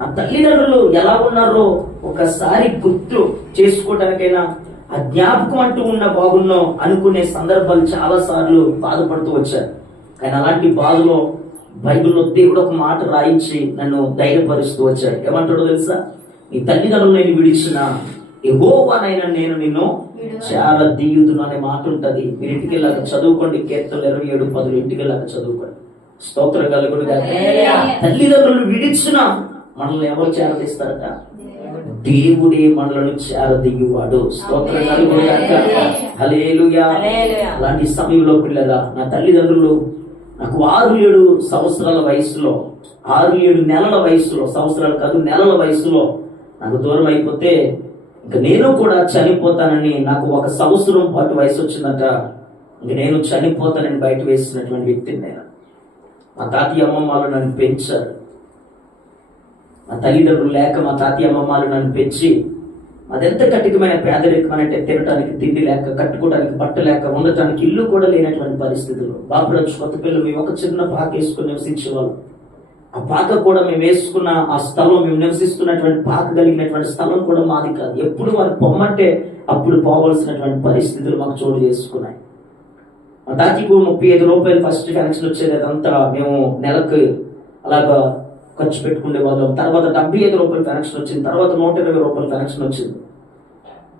ఆ తల్లిదండ్రులు ఎలా ఉన్నారో ఒకసారి గుర్తు చేసుకోవడానికైనా ఆ జ్ఞాపకం అంటూ ఉన్న బాగున్నాం అనుకునే సందర్భాలు చాలా సార్లు బాధపడుతూ వచ్చారు. కానీ అలాంటి బాధలో బైబిల్లో దేవుడు ఒక మాట రాయించి నన్ను ధైర్యపరుస్తూ వచ్చాడు. ఏమంటాడో తెలుసా? నీ తల్లిదండ్రులు నేను విడిచిన యెహోవానైనా నేను నిన్ను చాలా దీయుదును అనే మాట ఉంటది. మీరు ఇంటికి వెళ్ళాక చదువుకోండి. కీర్తనలు 27:10 ఇంటికి వెళ్ళాక చదువుకోండి. స్తోత్రం కలుగును గాక. తల్లిదండ్రులు విడిచిన మనల్ని ఎవరు చేరదీస్తారట? దేవుడే మనలను చేరదీయువాడు. స్తోత్రం కలుగును గాక. హల్లెలూయా. అలాంటి సమయంలో పిల్లరా, నా తల్లిదండ్రులు నాకు 6-7 సంవత్సరాల వయసులో, 6-7 నెలల వయసులో, సంవత్సరాలు కాదు నెలల వయసులో నాకు దూరం అయిపోతే ఇంక నేను కూడా చనిపోతానని, నాకు 1 సంవత్సరం పాటు వయసు వచ్చిందట, ఇంక నేను చనిపోతానని బయట వేసినటువంటి వ్యక్తిని నేను. మా తాతయ్య అమ్మమ్మలు నన్ను పెంచారు. మా తల్లిదండ్రులు లేక మా తాతయ్య అమ్మమ్మలు నన్ను పెంచి, అదెంత కఠినమైన పేదరికం అంటే తినడానికి తిండి లేక, కట్టుకోవడానికి బట్ట లేక, ఉండటానికి ఇల్లు కూడా లేనటువంటి పరిస్థితులు. బాబురాజు కొత్త పిల్లలు మేము ఒక చిన్న పాక వేసుకుని నివసించేవాళ్ళం. ఆ పాక కూడా మేము వేసుకున్న ఆ స్థలం, మేము నివసిస్తున్నటువంటి పాక కలిగినటువంటి స్థలం కూడా మాది కాదు. ఎప్పుడు వారు పొమ్మంటే అప్పుడు పోవలసినటువంటి పరిస్థితులు మాకు చోటు చేసుకున్నాయి. మా తాతయ్యకు 35 రూపాయలు ఫస్ట్ కనెక్షన్ వచ్చేది. అదంతా మేము నెలకు అలాగా ఖర్చు పెట్టుకునే వాళ్ళం. తర్వాత 75 రూపాయల కనెక్షన్ వచ్చింది. తర్వాత 120 రూపాయల కనెక్షన్ వచ్చింది.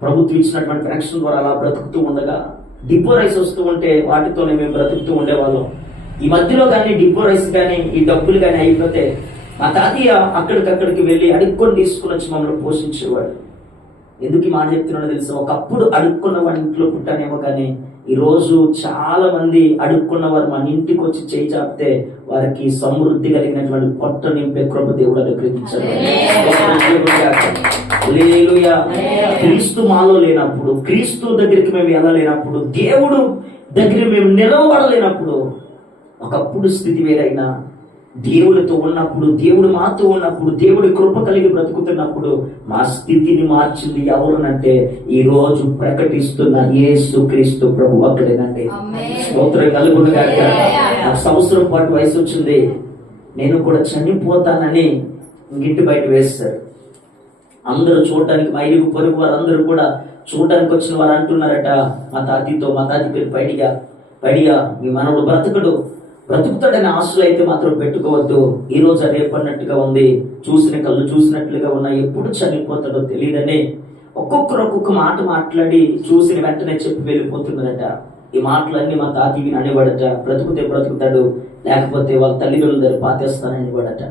ప్రభుత్వం ఇచ్చినటువంటి కనెక్షన్ ద్వారా అలా బ్రతుకుతూ ఉండగా డిపో రైస్ వస్తూ ఉంటే వాటితోనే మేము బ్రతుకుతూ ఉండేవాళ్ళం. ఈ మధ్యలో కానీ డిపో రైస్ కానీ ఈ డబ్బులు కానీ అయిపోతే మా తాతయ్య అక్కడికక్కడికి వెళ్ళి అడుక్కొని తీసుకుని వచ్చి మమ్మల్ని పోషించేవాడు. ఎందుకు ఈ మాట చెప్తున్నాడో తెలుసా? ఒకప్పుడు అడుక్కున్న వాడి ఇంట్లో పుట్టానేమో, కానీ ఈ రోజు చాలా మంది అడుక్కున్న వారు మన ఇంటికి వచ్చి చేయి చాపితే వారికి సమృద్ధి కలిగినటువంటి పొట్ట నింపే కృప దేవుడు అనుగ్రహించాడు. హల్లెలూయా. క్రీస్తు మాలో లేనప్పుడు, క్రీస్తు దగ్గరికి మేము వెళ్ళలేనప్పుడు, దేవుడు దగ్గర మేము నిలవబడలేనప్పుడు, ఒకప్పుడు స్థితి వేరైనా దేవుడితో ఉన్నప్పుడు, దేవుడు మాతో ఉన్నప్పుడు, దేవుడి కృప కలిగి బ్రతుకుతున్నప్పుడు మా స్థితిని మార్చింది ఎవరునంటే ఈ రోజు ప్రకటిస్తున్న యేసు క్రీస్తు ప్రభు ఒక్కడేనండి. స్తోత్రం కలుగును గాక. నాకు సంవత్సరం పాటు వయసు వచ్చింది. నేను కూడా చనిపోతానని ఇంటి బయట వేస్తారు. అందరూ చూడటానికి, మా ఇరుగు పొరుగు వారు అందరూ కూడా చూడటానికి వచ్చిన వారు అంటున్నారట మా తాతయ్యతో, మా తాతయ్య పేరు పడియా, మీ మనవుడు బ్రతుకుతాడనే ఆశలు అయితే మాత్రం పెట్టుకోవద్దు. ఈ రోజు రేపన్నట్టుగా ఉంది, చూసిన కళ్ళు చూసినట్లుగా ఉన్నాయి, ఎప్పుడు చనిపోతాడో తెలియదని ఒక్కొక్కరు ఒక్కొక్క మాట మాట్లాడి చూసిన వెంటనే చెప్పి వెళ్ళిపోతున్నారట. ఈ మాటలన్నీ మా తాతయ్య అనేవాడట. బ్రతుకుతే బ్రతుకుతాడు, లేకపోతే వాళ్ళ తల్లిదండ్రుల దగ్గర పాతేస్తాననేవాడట.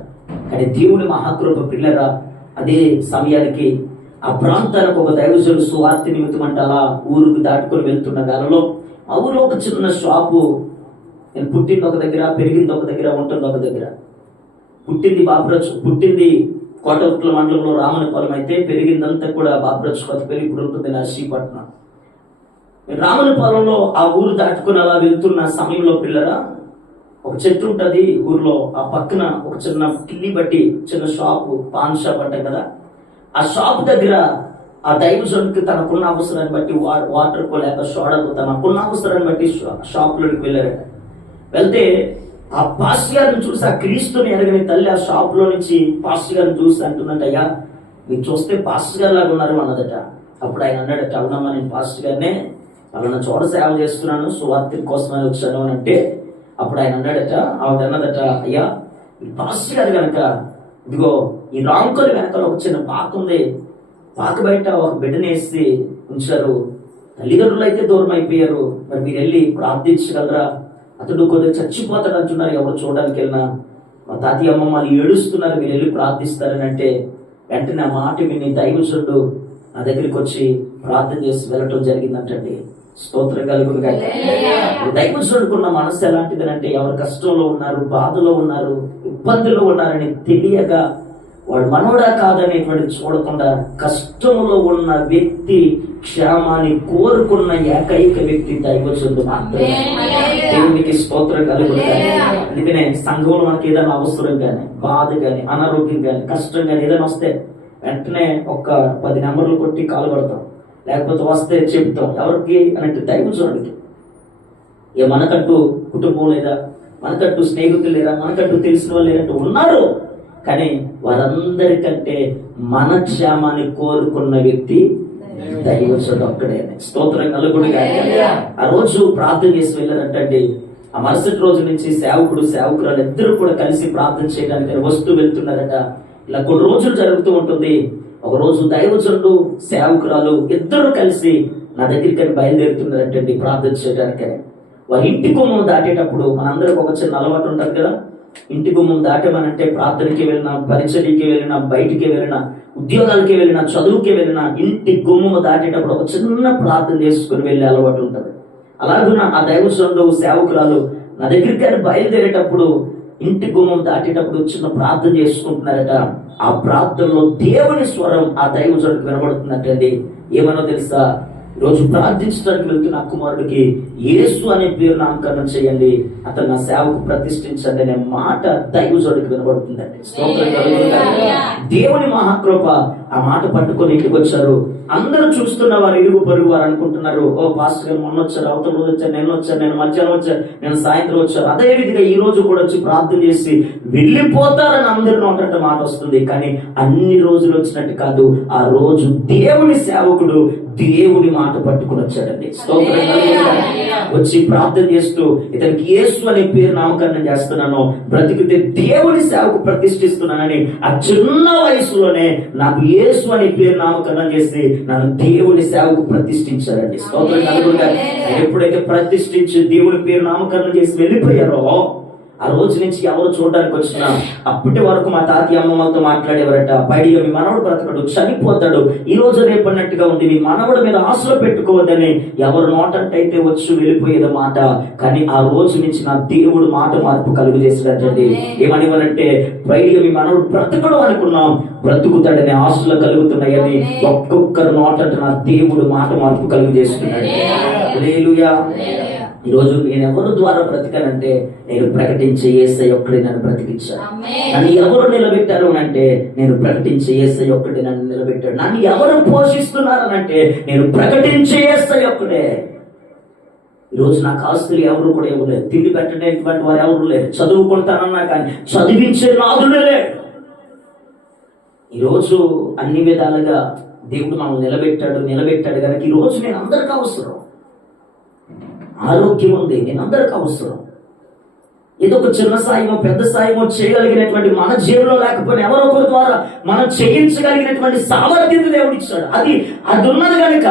కానీ దేవుడి మహాకృప పిల్లరా, అదే సమయానికి ఆ ప్రాంతానికి ఒక దైవజనుడు సువార్త నిమిత్తం అంటే అలా ఊరుకు దాటుకొని వెళ్తున్న వేళలో ఆ ఊరు ఒక చిన్న షాపు, నేను పుట్టింది ఒక దగ్గర, పెరిగింది ఒక దగ్గర, ఉంటుంది ఒక దగ్గర. పుట్టింది కోటగుట్ల మండలంలో రామనపాలెం అయితే, పెరిగిందంతా కూడా బాపురాజు కొత్తపల్లి, ఇప్పుడు ఉంటుంది నర్సీపట్నం. రామనపాలెంలో ఆ ఊరు దాటుకుని అలా వెళ్తున్న సమయంలో పిల్లరా, ఒక చెట్టు ఉంటది ఊర్లో, ఆ పక్కన ఒక చిన్న కిల్లి బట్టి చిన్న షాపు, పాన్ షాప్ అంటాం కదా, ఆ షాప్ దగ్గర ఆ దైవజనుడికి తనకున్న అవసరాన్ని బట్టి వాటర్ కో లేక సోడాకు తనకున్న అవసరాన్ని బట్టి షాప్ లోకి వెళ్ళారట. వెళ్తే ఆ పాస్టర్ గారిని చూసి, ఆ క్రీస్తుని ఎరగని తల్లి ఆ షాప్ లో నుంచి పాస్టర్ గారిని చూసి అంటుందంట, అయ్యా మీరు చూస్తే పాస్టర్ గారు లాగా ఉన్నారు అన్నదట. అప్పుడు ఆయన అన్నాడట, అవునమ్మా నేను పాస్టర్ గారినే, వాళ్ళ చోట సేవ చేస్తున్నాను, సువార్త కోసమని వచ్చాను అని అంటే, అప్పుడు ఆయన అన్నాడట, ఆవిడ అన్నదట, అయ్యా ఈ పాస్టర్ గారు కనుక ఇదిగో ఈ రాంకోలు వెనకాల ఒక చిన్న పాక ఉంది, పాక బయట ఒక బిడ్డని వేసి ఉంచారు, తల్లిదండ్రులు అయితే దూరం అయిపోయారు, మరి మీరు వెళ్ళి ప్రార్థించగలరా? అతడు కొంచెం చచ్చిపోతాడు అంటున్నారు, ఎవరు చూడడానికి వెళ్ళినా. మా తాతయ్య అమ్మమ్మలు ఏడుస్తున్నారు, మీరు వెళ్ళి ప్రార్థిస్తారని అంటే, వెంటనే ఆ మాట విని దైవజనుడు నా దగ్గరికి వచ్చి ప్రార్థన చేసి వెళ్ళటం జరిగిందంటండి. స్తోత్రం కలుగును గాక. దైవజనుడుకున్న మనసు ఎలాంటిది అంటే, ఎవరు కష్టంలో ఉన్నారు, బాధలో ఉన్నారు, ఇబ్బందులు ఉన్నారని తెలియక వాడు మనోడా కాదనేటువంటి చూడకుండా కష్టంలో ఉన్న వ్యక్తి క్షేమాన్ని కోరుకున్న ఏకైక వ్యక్తి దైవజనుడు మాత్రమే. దేవునికి స్తోత్రం కలుగుతుంది. అందుకనే సంఘంలో మనకి ఏదైనా అవసరం కానీ, బాధ కానీ, అనారోగ్యం కానీ, కష్టం కానీ ఏదైనా వస్తే వెంటనే ఒక 10 నెంబర్లు కొట్టి కాలు పడతాం, లేకపోతే వస్తే చెప్తాం. ఎవరికి అంటే దైవజనుడికి. ఇక మనకంటూ కుటుంబం లేదా, మనకంటూ స్నేహితులు లేదా, మనకంటూ తెలిసిన వాళ్ళు లేదంటూ ఉన్నారు. కానీ వారందరికంటే మన క్షేమాన్ని కోరుకున్న వ్యక్తి దైవజనుడు ఒక్కడే. స్తోత్రం కలుగును గాక. ఆ రోజు ప్రార్థన చేసి వెళ్ళారంటే ఆ మరుసటి రోజు నుంచి సేవకుడు సేవకురాలు ఇద్దరు కూడా కలిసి ప్రార్థన చేయడానికి వస్తూ వెళ్తున్నారట. ఇలా కొన్ని రోజులు జరుగుతూ ఉంటుంది. ఒక రోజు దైవజనుడు సేవకురాలు ఇద్దరు కలిసి నా దగ్గరికి బయలుదేరుతున్నారంటే ప్రార్థన చేయడానికని. వారి ఇంటి గుమ్మం దాటేటప్పుడు మనందరికి ఒక చిన్న అలవాటు ఉంటుంది కదా, ఇంటి గుమ్మం దాటమనంటే ప్రార్థనకి వెళ్ళినా, పరిచర్యకి వెళ్ళినా, బయటికి వెళ్ళినా, ఉద్యోగాలకి వెళ్ళినా, చదువుకి వెళ్ళినా ఇంటి గుమ్మం దాటేటప్పుడు ఒక చిన్న ప్రార్థన చేసుకుని వెళ్ళే అలవాటు ఉంటుంది. అలాగున్న ఆ దైవజనుడు సేవకురాలు నా దగ్గరికి బయలుదేరేటప్పుడు ఇంటి గుమ్మం దాటేటప్పుడు చిన్న ప్రార్థన చేసుకుంటున్నారట. ఆ ప్రార్థనలో దేవుని స్వరం ఆ దైవజనుడికి వినబడుతున్నట్టండి. ఏమనో తెలుసా? రోజు ప్రార్థించడానికి వెళ్తున్న కుమారుడికి యేసు అనే పేరు నామకరణం చేయండి, అతను నా సేవకు ప్రతిష్ఠించండి అనే మాట దైవజనుడికి వినబడుతుందండి. స్తోత్రం కలుగును గాక. దేవుని మహాకృప. ఆ మాట పట్టుకొని ఇంటికి వచ్చారు. అందరూ చూస్తున్న వారు, ఇరుగు పొరుగు వారు అనుకుంటున్నారు, ఓ పాస్టర్ గారు మొన్న వచ్చారు, అవతల రోజు వచ్చారు, నేను వచ్చాను, నేను మధ్యాహ్నం వచ్చాను, నేను సాయంత్రం వచ్చాను. అదే విధంగా ఈ రోజు కూడా వచ్చి ప్రార్థన చేసి వెళ్ళిపోతారని అందరి నోటంటే మాట వస్తుంది. కానీ అన్ని రోజులు వచ్చినట్టు కాదు. ఆ రోజు దేవుని సేవకుడు దేవుని మాట పట్టుకుని వచ్చాడండి. స్తోత్రం కలుగును గాక. వచ్చి ప్రార్థన చేస్తూ ఇతనికి యేసు అనే పేరు నామకరణం చేస్తున్నాను, బ్రతికితే దేవుని సేవకు ప్రతిష్ఠిస్తున్నానని ఆ చిన్న వయసులోనే నాకు యేసు అనే పేరు నామకరణం చేసి నన్ను దేవుని సేవకు ప్రతిష్ఠించారండి. స్తోత్రం కలుగును గాక. ఎప్పుడైతే ప్రతిష్ఠించి దేవుని పేరు నామకరణం చేసి వెళ్ళిపోయారో ఆ రోజు నుంచి ఎవరు చూడడానికి వచ్చినా అప్పటి వరకు మా తాతయ్య అమ్మమ్మతో మాట్లాడేవారట, పైడిగా మీ మనవడు బ్రతకడు, చనిపోతాడు, ఈ రోజు రేపన్నట్టుగా ఉంది, మీ మనవడు మీద ఆశలు పెట్టుకోవద్దని ఎవరు నోటంటైతే వచ్చి వెళ్ళిపోయేది మాట. కానీ ఆ రోజు నుంచి నా దేవుడు మాట మార్పు కలుగు చేసినట్టండి. ఏమనివ్వనంటే పైడిగా మీ మనవడు బ్రతకడు అనుకున్నాం, బ్రతుకుతాడని ఆశలు కలుగుతున్నాయని ఒక్కొక్కరు నోటంట నా దేవుడు మాట మార్పు కలుగు చేస్తున్నాడు. హల్లెలూయా. ఈరోజు నేను ఎవరి ద్వారా బ్రతికానంటే నేను ప్రకటించే యేసయ్య ఒక్కడే నన్ను బ్రతికించాడు. నన్ను ఎవరు నిలబెట్టారు అంటే నేను ప్రకటించే యేసయ్య ఒక్కడే నన్ను నిలబెట్టాడు. నన్ను ఎవరు పోషిస్తున్నారనంటే నేను ప్రకటించే యేసయ్య ఒక్కడే. ఈరోజు నాకు ఆస్తులు ఎవరు కూడా ఇవ్వలేదు, తిండి పెట్టడానికి వారు ఎవరు లేరు, చదువుకుంటానన్నా కానీ చదివించే నాదుడే లేడు. ఈరోజు అన్ని విధాలుగా దేవుడు మనం నిలబెట్టాడు కనుక ఈరోజు నేను అందరికీ అవసరం. ఆరోగ్యం ఉంది, నేను అందరికి అవసరం. ఏదో ఒక చిన్న సాయమో పెద్ద సాయమో చేయగలిగినటువంటి మన జీవనంలో లేకపోయినా ఎవరో ఒకరి ద్వారా మనం చేయించగలిగినటువంటి సామర్థ్యత దేవుడు ఇచ్చాడు. అది ఉన్నది కనుక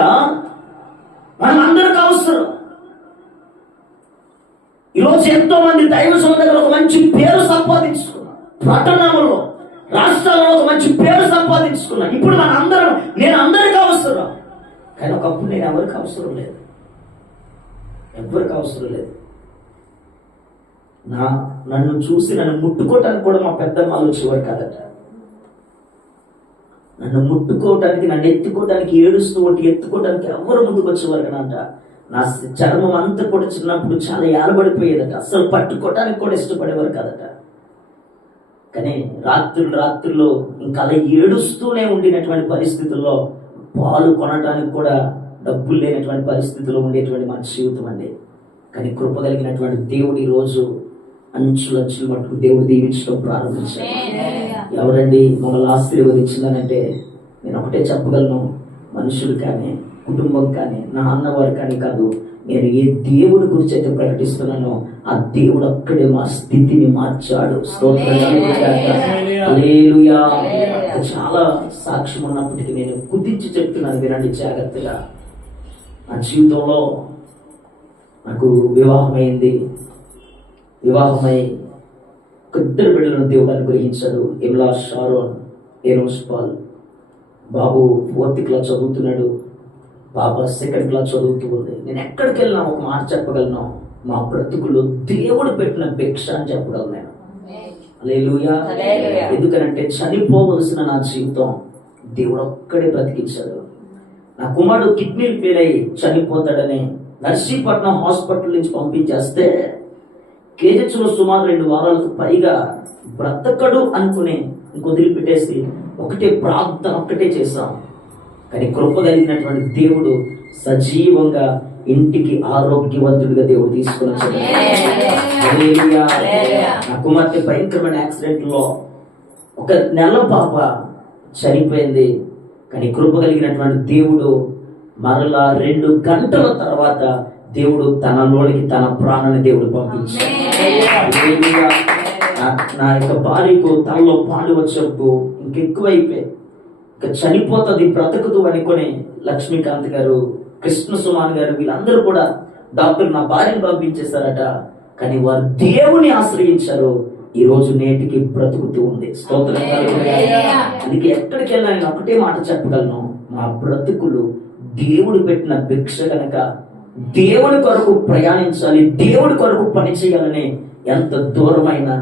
మనం అందరికి అవసరం. ఈరోజు ఎంతో మంది దైవజనుల దగ్గర ఒక మంచి పేరు సంపాదించుకున్నాం, పట్టణంలో రాష్ట్రాల్లో ఒక మంచి పేరు సంపాదించుకున్నాం. ఇప్పుడు నేను అందరికి అవసరం. కానీ ఒకప్పుడు నేను ఎవరికి అవసరం లేదు, ఎవరికి అవసరం లేదు. నన్ను చూసి నన్ను ముట్టుకోవటానికి కూడా మా పెద్దమ్మాలు వచ్చేవారు కాదట. నన్ను ముట్టుకోవటానికి, నన్ను ఎత్తుకోవటానికి, ఏడుస్తూ ఒకటి ఎత్తుకోవటానికి ఎవరు ముందుకు వచ్చేవారు కదంట. నా చర్మం అంతా కూడా చిన్నప్పుడు చాలా ఏలబడిపోయేదట, అసలు పట్టుకోవటానికి కూడా ఇష్టపడేవారు కాదట. కానీ రాత్రుల్లో ఇంకా అలా ఏడుస్తూనే ఉండినటువంటి పరిస్థితుల్లో పాలు కొనటానికి కూడా డబ్బులు లేనటువంటి పరిస్థితుల్లో ఉండేటువంటి మన జీవితం అండి. కానీ కృప కలిగినటువంటి దేవుడు ఈ రోజు అంచులంచులు మట్టుకు దేవుడు దీవించడం ప్రారంభించాడు. ఎవరండి మమ్మల్ని ఆశీర్వదించిందనంటే నేను ఒకటే చెప్పగలను, మనుషులు కానీ కుటుంబం కానీ నా అన్నవారు కానీ కాదు. నేను ఏ దేవుడి గురించి అయితే ప్రకటిస్తున్నానో ఆ దేవుడు అక్కడే మా స్థితిని మార్చాడు. స్తోత్రం హల్లెలూయా. చాలా సాక్ష్యం ఉన్నప్పటికీ నేను కుదించి చెప్తున్నాను, వినండి జాగ్రత్తగా. నా జీవితంలో నాకు వివాహమై ఇద్దరు బిడ్డలను దేవుడు అనుగ్రహించాడు. ఇమ్లా షారోన్, ఎనోస్ పాల్. బాబు 4th క్లాస్ చదువుతున్నాడు, పాప 2nd క్లాస్ చదువుతూ ఉంది. నేను ఎక్కడికి వెళ్ళినా ఒక మాట చెప్పగలను, మా బ్రతుకులు దేవుడు పెట్టిన భిక్ష అని చెప్పగలను నేను. హల్లెలూయా. ఎందుకనంటే చనిపోవలసిన నా జీవితం దేవుడు ఒక్కడే బ్రతికించాడు. నా కుమారుడు కిడ్నీలు ఫెయిల్ అయ్యి చనిపోతాడని నర్సీపట్నం హాస్పిటల్ నుంచి పంపించేస్తే కేజెచ్లో సుమారు 2 వారాలకు పైగా బ్రతకడు అనుకుని వదిలిపెట్టేసి ఒకటే ప్రార్థన ఒక్కటే చేశాం. కానీ కృప కలిగినటువంటి దేవుడు సజీవంగా ఇంటికి ఆరోగ్యవంతుడిగా దేవుడు తీసుకుని వచ్చాడు. హల్లెలూయా. నా కుమార్తె భయంకరమైన యాక్సిడెంట్ లో 1 నెల పాప చనిపోయింది. కానీ కృప కలిగినటువంటి దేవుడు మరలా 2 గంటల తర్వాత దేవుడు తనలోనికి తన ప్రాణాన్ని దేవుడు పంపించాడు. హల్లెలూయా. నా యొక్క భార్యకు తనలో పాలు వచ్చేప్పుడు ఇంకెక్కువైపోయి ఇంకా చనిపోతుంది, బ్రతకదు అనుకుని లక్ష్మీకాంత్ గారు, కృష్ణ సుమాన్ గారు వీళ్ళందరూ కూడా డాక్టర్ నా భార్యను పంపించేశారట. కానీ వారు దేవుని ఆశ్రయించారు. ఈ రోజు నేటికి బ్రతుకుతూ ఉంది. స్తోత్రం కలుగునుగాక. అందుకే ఎక్కడికి వెళ్ళినా నేను ఒకటే మాట చెప్పగలను, మా బ్రతుకులు దేవుడు పెట్టిన భిక్ష కనుక దేవుడి కొరకు ప్రయాణించాలి, దేవుడి కొరకు పని చేయాలని ఎంత దూరమైనా,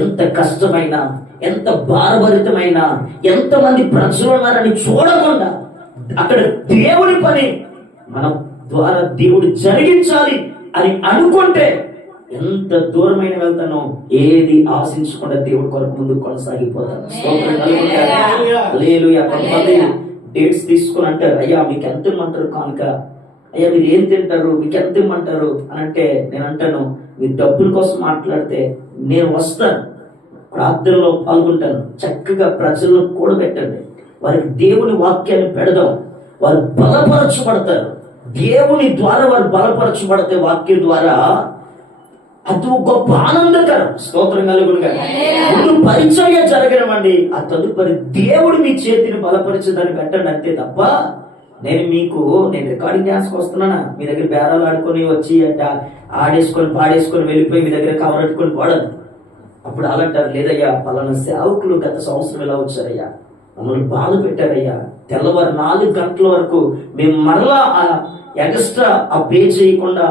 ఎంత కష్టమైనా, ఎంత భారభరితమైన, ఎంతమంది ప్రజలు ఉన్నారని చూడకుండా అక్కడ దేవుడి పని మన ద్వారా దేవుడు జరిగించాలి అని అనుకుంటే ఎంత దూరమైన వెళ్తానో ఏది ఆశించకుండా దేవుడి కొరకు ముందుకు కొనసాగిపోతాను. స్తోత్రం కలుగునుగాక. హల్లెలూయా. కొంతమంది డేట్స్ తీసుకుని అంటారు, అయ్యా మీకు ఎంత ఇమ్మంటారు కానుక, అయ్యా మీరు ఏం తింటారు, మీకు ఎంత ఇమ్మంటారు అని అంటే నేను అంటాను, మీరు డబ్బుల కోసం మాట్లాడితే నేను వస్తాను, ప్రార్థనలో పాల్గొంటాను, చక్కగా ప్రజలను కూడబెట్టండి, వారికి దేవుని వాక్యాన్ని పెడదాం, వారు బలపరచబడతారు. దేవుని ద్వారా వారు బలపరచబడితే వాక్యం ద్వారా అది గొప్ప ఆనందకరం. స్తోత్రం కలుగునుగాక. ముందు పరిచర్య జరగనివ్వండి, ఆ తదుపరి దేవుడు మీ చేతిని బలపరిచేదాన్ని పెట్టండి అంతే తప్ప నేను రికార్డింగ్ డాన్స్కి వస్తున్నానా మీ దగ్గర బేరాలు ఆడుకొని వచ్చి అంటే ఆడేసుకొని పాడేసుకొని వెళ్ళిపోయి మీ దగ్గర కవర్ పెట్టుకొని పోవడం. అప్పుడు అలాంటారు, లేదయ్యా పలానా సేవకులు గత సంవత్సరం ఇలా వచ్చారయ్యా, మమ్మల్ని బాధ పెట్టారయ్యా, తెల్లవారు 4 గంటల వరకు మేము మరలా ఎక్స్ట్రా ఆ పే చేయకుండా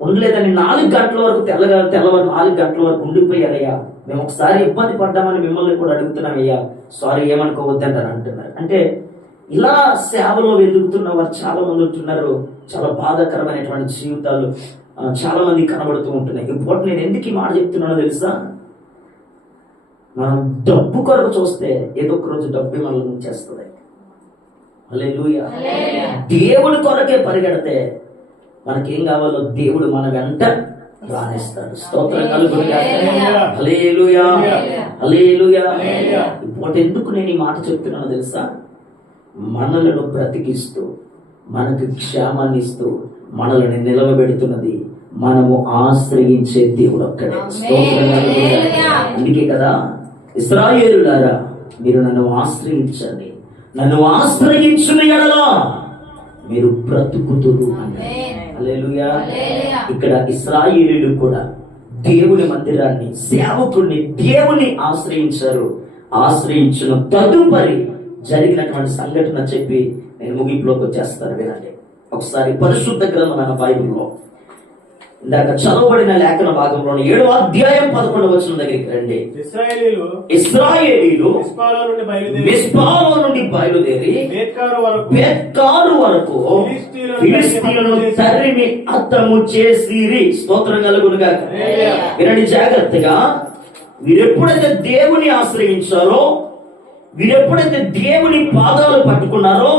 ఉండలేదని 4 గంటల వరకు తెల్లవారు 4 గంటల వరకు ఉండిపోయారయ్యా, మేము ఒకసారి ఇబ్బంది పడ్డామని మిమ్మల్ని కూడా అడుగుతున్నామయ్యా, సారీ ఏమనుకోవద్దంటారు అంటున్నారు. అంటే ఇలా సేవలో వెతుకుతున్న వారు చాలా మంది ఉంటున్నారు. చాలా బాధాకరమైనటువంటి జీవితాలు చాలా మంది కనబడుతూ ఉంటున్నాయి. ఇప్పుడు నేను ఎందుకు ఈ మాట చెప్తున్నానో తెలుసా, మనం డబ్బు కొరకు చూస్తే ఏదో ఒక రోజు డబ్బు మనల్ని ముంచేస్తుంది. హల్లెలూయా. దేవుడి కొరకే పరిగెడితే మనకేం కావాలో దేవుడు మన వెంట రాణిస్తాడు. స్తోత్రం కలుగునుగాక. హల్లెలూయా. హల్లెలూయా. ఇప్పుడు ఎందుకు నేను ఈ మాట చెప్తున్నానో తెలుసా, మనలను బ్రతికిస్తూ మనకు క్షేమాన్ని ఇస్తూ మనల్ని నిలవబెడుతున్నది మనము ఆశ్రయించే దేవుడు ఒక్కడే. స్తోత్రం కలుగునుగాక. అందుకే కదా ఇశ్రాయేలులారా మీరు నన్ను ఆశ్రయించండి, నన్ను ఆశ్రయించిన యెడల మీరు బ్రతుకుతురు అన్నారు. హల్లెలూయా. ఇక్కడ ఇశ్రాయేలీయులు కూడా దేవుని మందిరాన్ని, సేవకుడిని, దేవుని ఆశ్రయించారు. ఆశ్రయించిన తదుపరి జరిగినటువంటి సంఘటన చెప్పి నేను ముగింపులోకి వచ్చేస్తాను, వినండి. ఒకసారి పరిశుద్ధ గ్రంథమైన బైబిల్లో ఇందాక చదవబడిన లేఖన భాగంలోని 7వ అధ్యాయం 11వ వచనం దగ్గరికి రండి. ఇశ్రాయేలీయులు మిస్పాలో నుండి బయలుదేరి బెత్కారు వరకు ఫిలిష్తీయులను తరిమి హతము చేసిరి. స్తోత్రం కలుగునుగాక. వినండి జాగ్రత్తగా. వీరెప్పుడైతే దేవుని ఆశ్రయించారో, వీరెప్పుడైతే దేవుని పాదాలు పట్టుకున్నారో,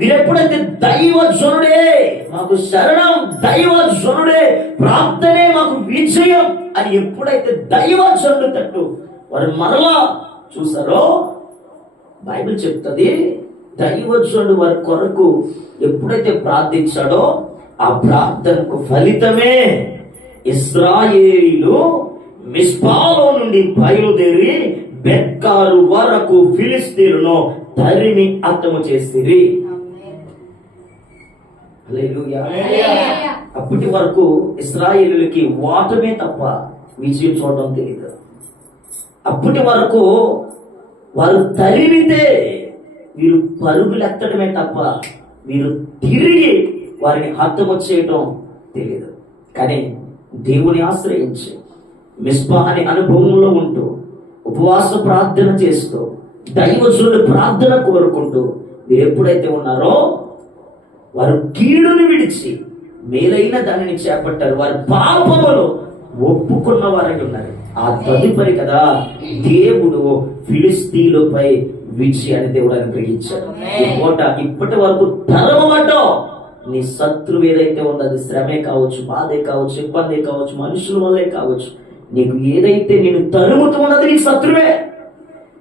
వీరెప్పుడైతే దైవజనుడే మాకు శరణం, దైవజనుడే ప్రార్థనే మాకు విజయం అని ఎప్పుడైతే దైవజనుడు తట్టు వారు మరలా చూసారో, బైబిల్ చెప్తుంది దైవజనుడు వారి కొరకు ఎప్పుడైతే ప్రార్థించాడో ఆ ప్రార్థనకు ఫలితమే ఇశ్రాయేలీయులు మిస్పాలో నుండి బయలుదేరి బెత్కారు వరకు ఫిలిష్తీయులను తరిమి హతము చేసిరి. హల్లెలూయా. అప్పటి వరకు ఇశ్రాయేలీయులకి ఓటమే తప్ప విజయం చూడడం తెలియదు. అప్పటి వరకు వారు తరిమితే వీరు పరుగులెత్తడమే తప్ప వీరు తిరిగి వారిని హతము చేయటం తెలియదు. కానీ దేవుని ఆశ్రయించి మిస్పా అనే అనుభవంలో ఉంటూ ఉపవాస ప్రార్థన చేస్తూ దైవజనుడు ప్రార్థన కోరుకుంటూ మీరు ఎప్పుడైతే ఉన్నారో వారు కీడుని విడిచి మేలైన దానిని చేపట్టారు, వారి పాపములు ఒప్పుకున్న వారై ఉన్నారు. ఆ తదుపరి కదా దేవుడు ఫిలిస్తీన్లపై విజయాన్ని దేవుడు అనుగ్రహించాడు. ఈ పూట ఇప్పటి వరకు తరమబడ్డావు. నీ శత్రువు ఏదైతే ఉందో అది శ్రమే కావచ్చు, బాధే కావచ్చు, ఇబ్బంది కావచ్చు, మనుషుల వల్లే కావచ్చు, నీకు ఏదైతే నేను తరుముతున్నది నీకు శత్రువే.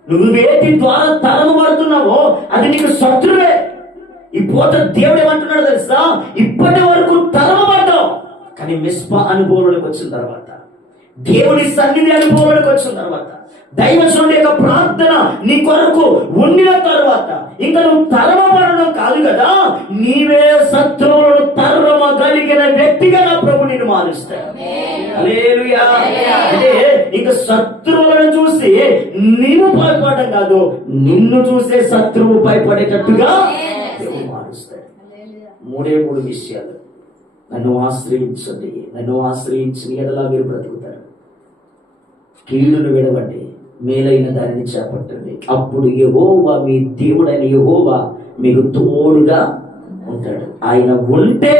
నువ్వు వేటి ద్వారా తరమబడుతున్నావో అది నీకు శత్రువే. ఈ పూట దేవుడు ఏమంటున్నాడు తెలుసా? ఇప్పటి వరకు తరమబడ్డావు, కానీ మిస్పా అనుభవంలోకి వచ్చిన తర్వాత, దేవుడి సన్నిధి అనుభవంలోకి వచ్చిన తర్వాత, దైవజనుడి యొక్క ప్రార్థన నీ కొరకు ఉండిన తర్వాత ఇంకా నువ్వు తరమబడడం కాదు కదా, నీవే శత్రువులను తరమగలిగిన వ్యక్తిగా నా ప్రభు నిన్ను మారుస్తాడు. హల్లెలూయా. అంటే ఇంకా శత్రువులను చూసి నీవు భయపడడం కాదు, నిన్ను చూసే శత్రువు భయపడేటట్టుగా దేవుడు మారుస్తాడు. మూడు విషయాలు. నన్ను ఆశ్రయించండి, నన్ను ఆశ్రయించి ఎడలా మీరు బ్రతుకుతారు. కీడును విడవండి, మేలైన దానిని చేపట్టండి, అప్పుడు యెహోవా మీ దేవుడైన యెహోవా మీకు తోడుగా ఉంటాడు. ఆయన ఉంటే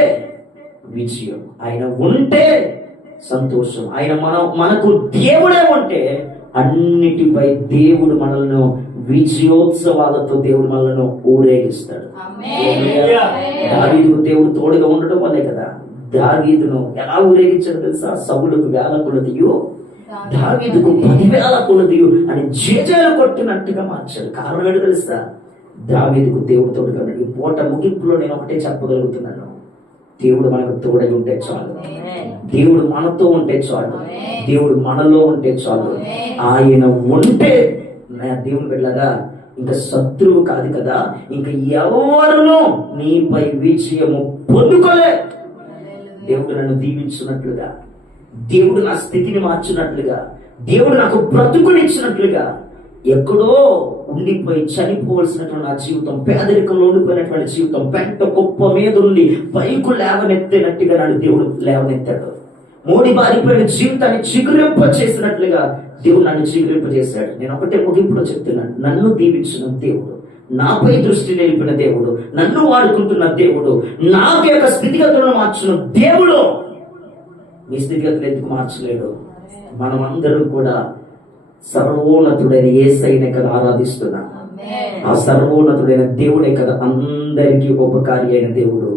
విజయం, ఆయన ఉంటే సంతోషం, ఆయన మనకు దేవుడే ఉంటే అన్నిటిపై దేవుడు మనల్ని విజయోత్సవాలతో దేవుడు మనల్ని ఊరేగిస్తాడు. దావీదుకు దేవుడు తోడుగా ఉండటం వల్లే కదా దావీదును ఎలా ఊరేగించాడు తెలుసా? సౌలుకు 1000 కొలదియు, దావీదుకు 10,000 కొలదియు అని జేజేలు కొట్టినట్టుగా మార్చాడు. కారణం ఏంటో తెలుసా? దావీదుకు దేవుడు తోడుగా ఉన్నాడు. ఈ పూట ముగింపులో నేను ఒకటే చెప్పగలుగుతున్నాను, దేవుడు మనకు తోడై ఉంటే చాలు, దేవుడు మనతో ఉంటే చాలు, దేవుడు మనలో ఉంటే చాలు. ఆయన ఉంటే దేవుని బిడ్డలారా ఇంకా శత్రువు కాదు కదా, ఇంకా ఎవరును నీపై విజయము పొందుకోలే. దేవుడు నన్ను దీవించినట్లుగా, దేవుడు నా స్థితిని మార్చినట్లుగా, దేవుడు నాకు బ్రతుకునిచ్చినట్లుగా, ఎక్కడో ఉండిపోయి చనిపోవలసినటువంటి నా జీవితం, పేదరికంలో ఉండిపోయినటువంటి జీవితం, పెంట కుప్ప మీద ఉండి పైకు లేవనెత్తేనట్టుగా నాడు దేవుడు లేవనెత్తాడు. మోడి బారిపోయిన జీవితాన్ని చిగురింప చేసినట్లుగా దేవుడు నన్ను చిగురింప చేశాడు. నేను ఒకటే ముగింపులో చెప్తున్నాను, నన్ను దీవించిన దేవుడు, నాపై దృష్టి నిలిపిన దేవుడు, నన్ను వాడుకుంటున్న దేవుడు, నాకు యొక్క స్థితిగతులను మార్చిన దేవుడు మీ స్థితిగతులు ఎందుకు మార్చలేడు? మనమందరం కూడా సర్వోన్నతుడైన యేసయ్యనే కదా ఆరాధిస్తున్నాం. ఆ సర్వోన్నతుడైన దేవుడే కదా అందరికీ ఉపకారి అయిన దేవుడు.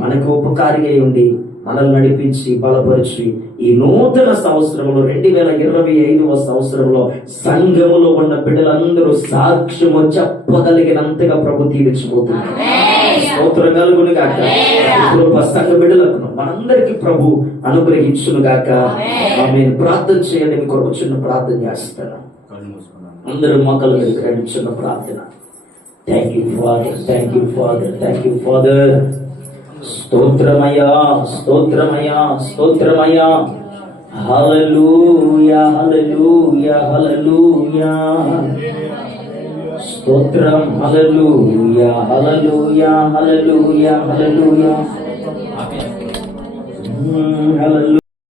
మనకు ఉపకారి అయి ఉండి మనల్ని నడిపించి బలపరిచి ఈ నూతన సంవత్సరంలో 2025వ సంవత్సరంలో సంఘములో ఉన్న బిడ్డలందరూ సాక్ష్యము చెప్పగలిగినంతగా ప్రభు దీవించబోతున్నారు. స్తోత్రం కలుగును గాక. సంఘ బిడ్డలకు మనందరికీ ప్రభు అనుగ్రహించును గాక. ఆమేన్. ప్రార్థన చేయండి. మీ కొరకు చిన్న ప్రార్థన చేస్తాను. అందరూ మొక్కలు దగ్గర చిన్న ప్రార్థన. Thank you father, thank you father, thank you father. స్తోత్రమయ్యా, స్తోత్రమయ్యా, స్తోత్రమయ్యా. హల్లెలూయా, హల్లెలూయా, హల్లెలూయా. స్తోత్రం. హల్లెలూయా, హల్లెలూయా, హల్లెలూయా, హల్లెలూయా. హల్లెలూయా.